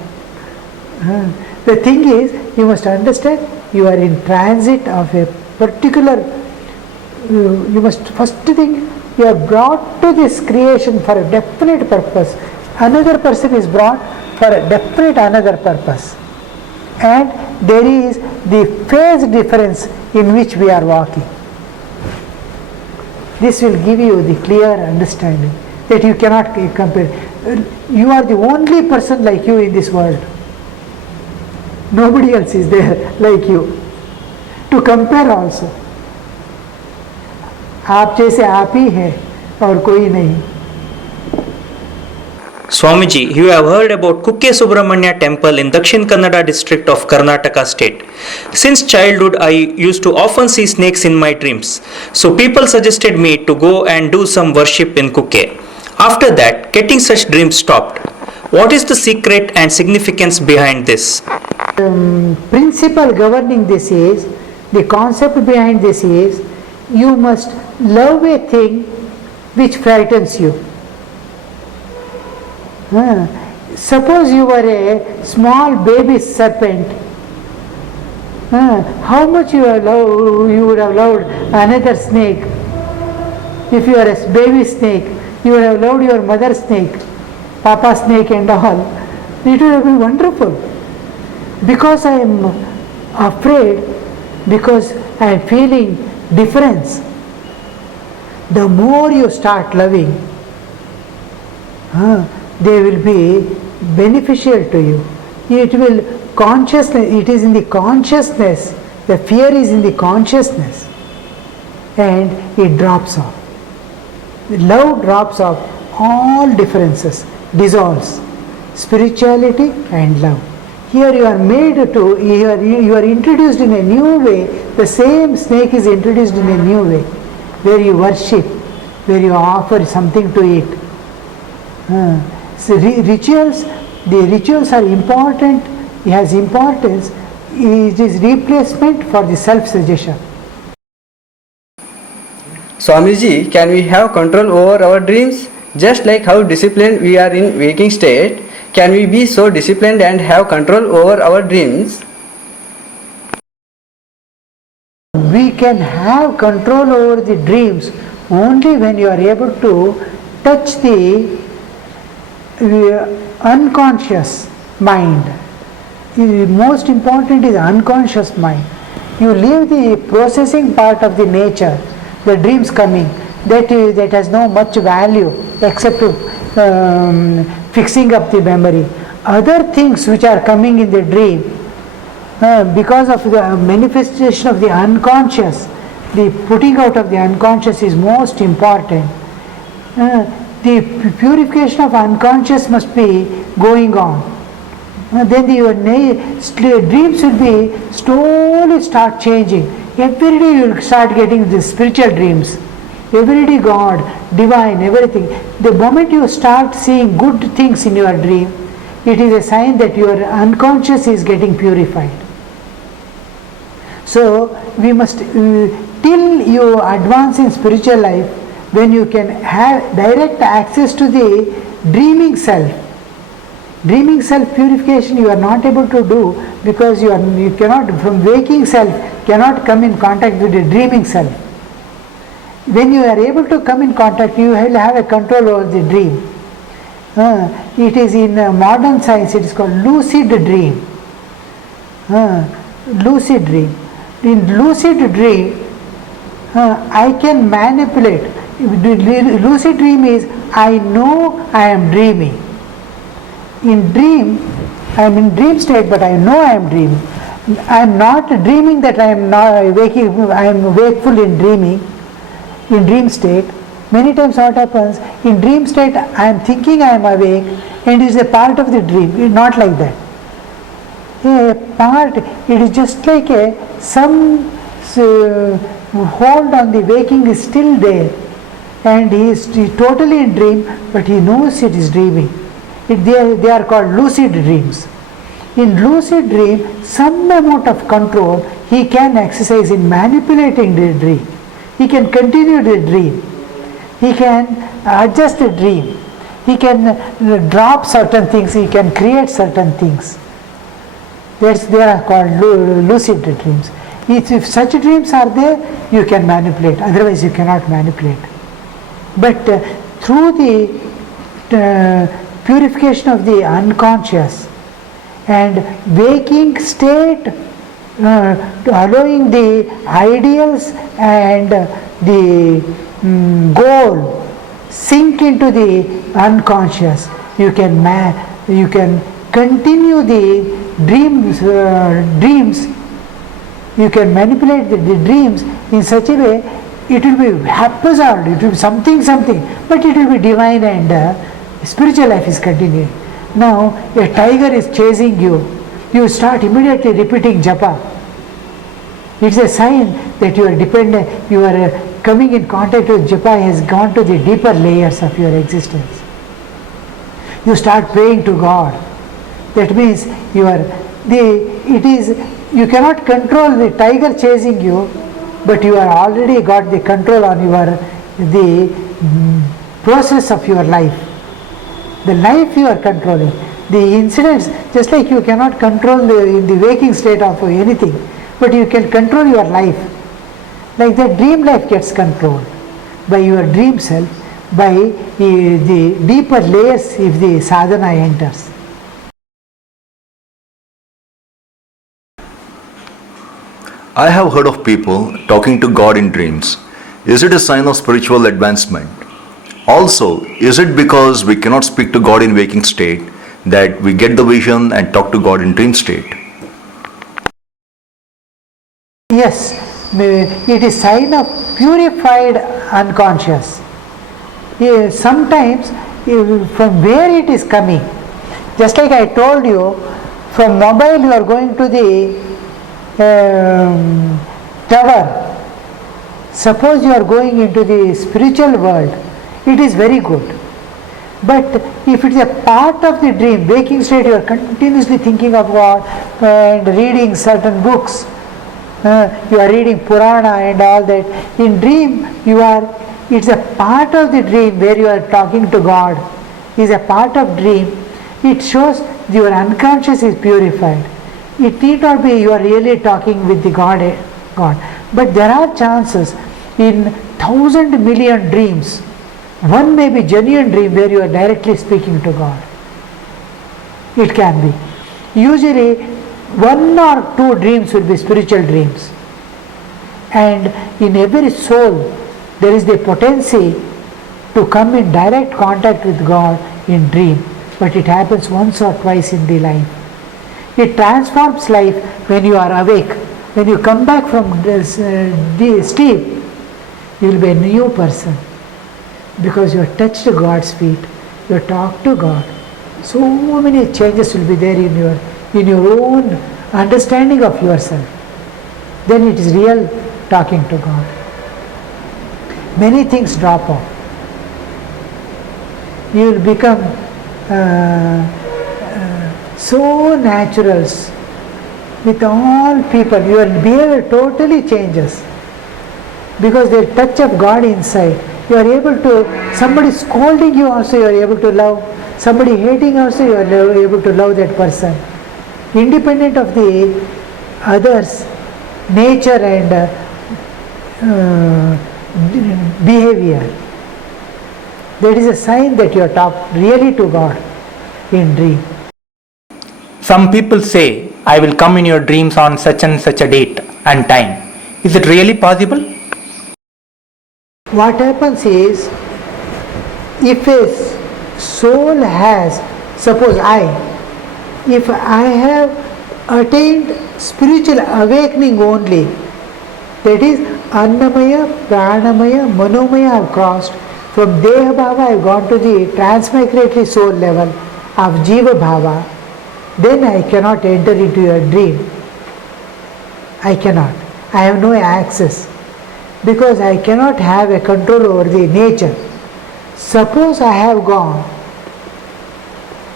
The thing is, you must understand, you are in transit of a particular, you must first think, you are brought to this creation for a definite purpose. Another person is brought for a definite another purpose. And there is the phase difference in which we are walking. This will give you the clear understanding that you cannot compare. You are the only person like you in this world. Nobody else is there like you. To compare also. आप जैसे आप ही हैं और कोई नहीं. Swamiji, you have heard about Kukke Subramanya temple in Dakshin Kannada district of Karnataka state. Since childhood, I used to often see snakes in my dreams. So people suggested me to go and do some worship in Kukke. After that, getting such dreams stopped. What is the secret and significance behind this? Principle governing this is, the concept behind this is, you must love a thing which frightens you. Suppose you were a small baby serpent, how much you would have loved another snake. If you are a baby snake, you would have loved your mother snake, papa snake and all. It would have been wonderful. Because I am afraid because I am feeling difference. The more you start loving, they will be beneficial to you. It will consciousness, it is in the consciousness, the fear is in the consciousness, and it drops off. Love drops off, all differences dissolves. Spirituality and love. Here you are made to, you are introduced in a new way. The same snake is introduced in a new way, where you worship, where you offer something to eat. So the rituals are important, it has importance, it is replacement for the self-suggestion. Swamiji, can we have control over our dreams? Just like how disciplined we are in waking state, can we be so disciplined and have control over our dreams? We can have control over the dreams only when you are able to touch the unconscious mind. The most important is unconscious mind. You leave the processing part of the nature, the dreams coming, that has no much value except fixing up the memory. Other things which are coming in the dream, because of the manifestation of the unconscious, the putting out of the unconscious is most important. The purification of unconscious must be going on. Then your dreams will be slowly start changing. Every day you will start getting the spiritual dreams. Every day God, divine, everything. The moment you start seeing good things in your dream, it is a sign that your unconscious is getting purified. So we must, till you advance in spiritual life, when you can have direct access to the dreaming self. Dreaming self purification you are not able to do because you cannot, from waking self, cannot come in contact with the dreaming self. When you are able to come in contact, you will have a control over the dream. It is in modern science, it is called lucid dream. Lucid dream. In lucid dream, I can manipulate. Lucid dream is, I know I am dreaming. In dream, I am in dream state, but I know I am dreaming. I am not dreaming that I am not waking, I am wakeful in dreaming, in dream state. Many times what happens, in dream state I am thinking I am awake and it is a part of the dream. It is not like that. A part, it is just like some hold on the waking is still there, and he is totally in dream, but he knows it is dreaming. They are called lucid dreams. In lucid dream, some amount of control he can exercise in manipulating the dream. He can continue the dream. He can adjust the dream. He can drop certain things. He can create certain things. They are called lucid dreams. If such dreams are there, you can manipulate. Otherwise, you cannot manipulate. But through the purification of the unconscious and waking state, allowing the ideals and the goal sink into the unconscious, you can continue the dreams. You can manipulate the dreams in such a way, it will be haphazard, it will be something, but it will be divine, and spiritual life is continuing. Now a tiger is chasing you, you start immediately repeating japa. It's a sign that you are dependent, you are coming in contact with japa, has gone to the deeper layers of your existence. You start praying to God. That means you cannot control the tiger chasing you, but you are already got the control on the process of your life. The life you are controlling. The incidents, just like you cannot control in the waking state of anything, but you can control your life. Like that, dream life gets controlled by your dream self, by the deeper layers if the sadhana enters. I have heard of people talking to God in dreams. Is it a sign of spiritual advancement? Also, is it because we cannot speak to God in waking state that we get the vision and talk to God in dream state? Yes, it is sign of purified unconscious. Sometimes from where it is coming, just like I told you, from mobile you are going to the tower. Suppose you are going into the spiritual world, it is very good. But if it is a part of the dream, waking state, you are continuously thinking of God and reading certain books. You are reading Purana and all that. In dream, it's a part of the dream where you are talking to God. Is a part of dream. It shows your unconscious is purified. It need not be you are really talking with the God. But there are chances in 1,000 million dreams. One may be genuine dream where you are directly speaking to God. It can be. Usually, 1 or 2 dreams will be spiritual dreams. And in every soul, there is the potency to come in direct contact with God in dream. But it happens once or twice in the life. It transforms life when you are awake. When you come back from the sleep, you will be a new person. Because you have touched God's feet, you have talked to God. So many changes will be there in your own understanding of yourself. Then it is real talking to God. Many things drop off. You will become so natural with all people. Your behavior totally changes because the touch of God inside. You are able to, somebody scolding you also you are able to love. Somebody hating also you are able to love that person. Independent of the others' nature and behavior. That is a sign that you are talking really to God in dream. Some people say, I will come in your dreams on such and such a date and time. Is it really possible? What happens is, if a soul has, suppose if I have attained spiritual awakening only, that is Annamaya, Pranamaya, Manomaya I have crossed, from Deha Bhava I have gone to the transmigratory soul level of Jiva Bhava, then I cannot enter into your dream. I cannot. I have no access. Because I cannot have a control over the nature. Suppose I have gone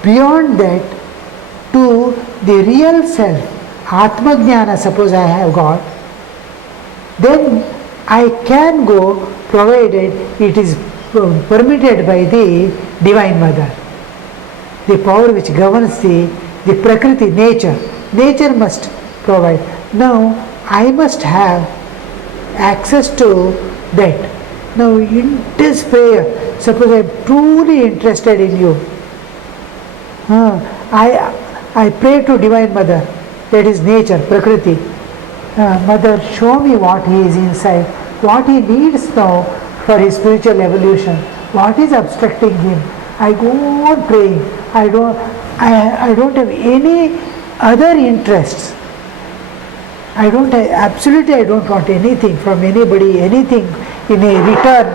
beyond that to the real self, Atma Jnana, suppose I have got, then I can go provided it is permitted by the Divine Mother. The power which governs the Prakriti, nature. Nature must provide. Now I must have access to that. Now intense prayer, suppose I am truly interested in you. I pray to Divine Mother, that is nature, Prakriti. Mother, show me what he is inside, what he needs now for his spiritual evolution, what is obstructing him. I go on praying. I don't have any other interests. I don't want anything from anybody, anything in a return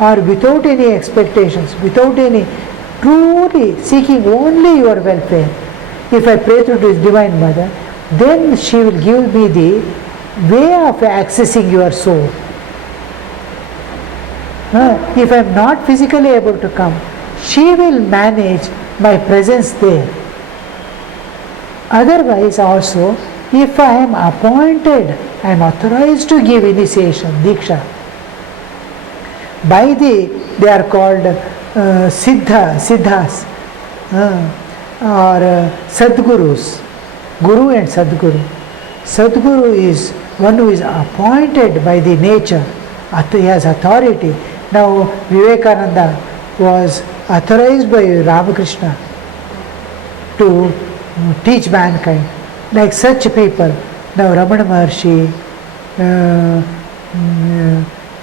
or without any expectations, without any, truly seeking only your welfare. If I pray to this Divine Mother, then she will give me the way of accessing your soul. If I am not physically able to come, she will manage my presence there. Otherwise also, if I am appointed, I am authorized to give initiation, Diksha. They are called Siddhas or Sadgurus, Guru and Sadguru. Sadguru is one who is appointed by the nature, he has authority. Now Vivekananda was authorized by Ramakrishna to teach mankind. Like such people, now Ramana Maharshi,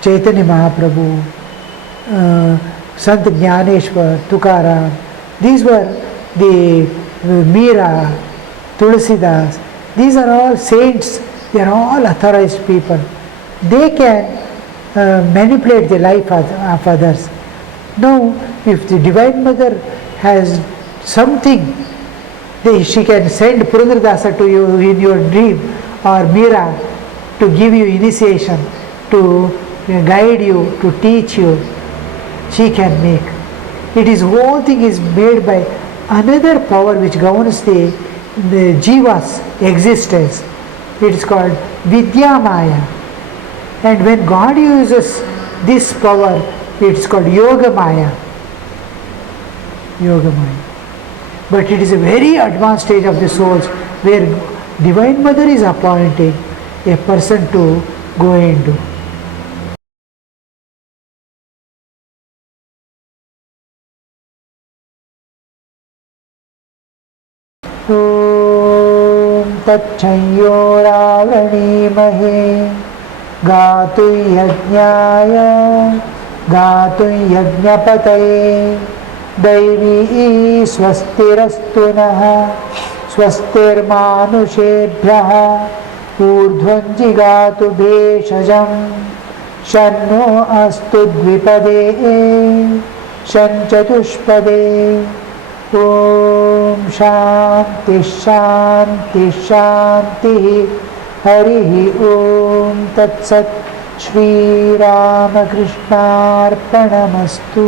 Chaitanya Mahaprabhu, Sant Jnaneshwar, Tukaram. These were the Meera, Tulsidas. These are all saints. They are all authorized people. They can manipulate the life of others. Now, if the Divine Mother has something, she can send Purandaradasa to you in your dream, or Meera to give you initiation, to guide you, to teach you. She can make. It is whole thing is made by another power which governs the Jiva's existence. It is called Vidya Maya. And when God uses this power, it is called Yoga Maya. Yoga Maya. But it is a very advanced stage of the souls where Divine Mother is appointing a person to go into. Om Tacchayoravranemahe Gatui Yajnaya Gatui Yajnapataye Daivi Swastirastu Naha Swastirmanushebrah Urdhvanjigatu Bheshajam Shanno Astu Dvipade Shanchatushpade Om Shanti Shanti Shanti Harihi Om Tat Sat Shri Ramakrishna Arpanamastu.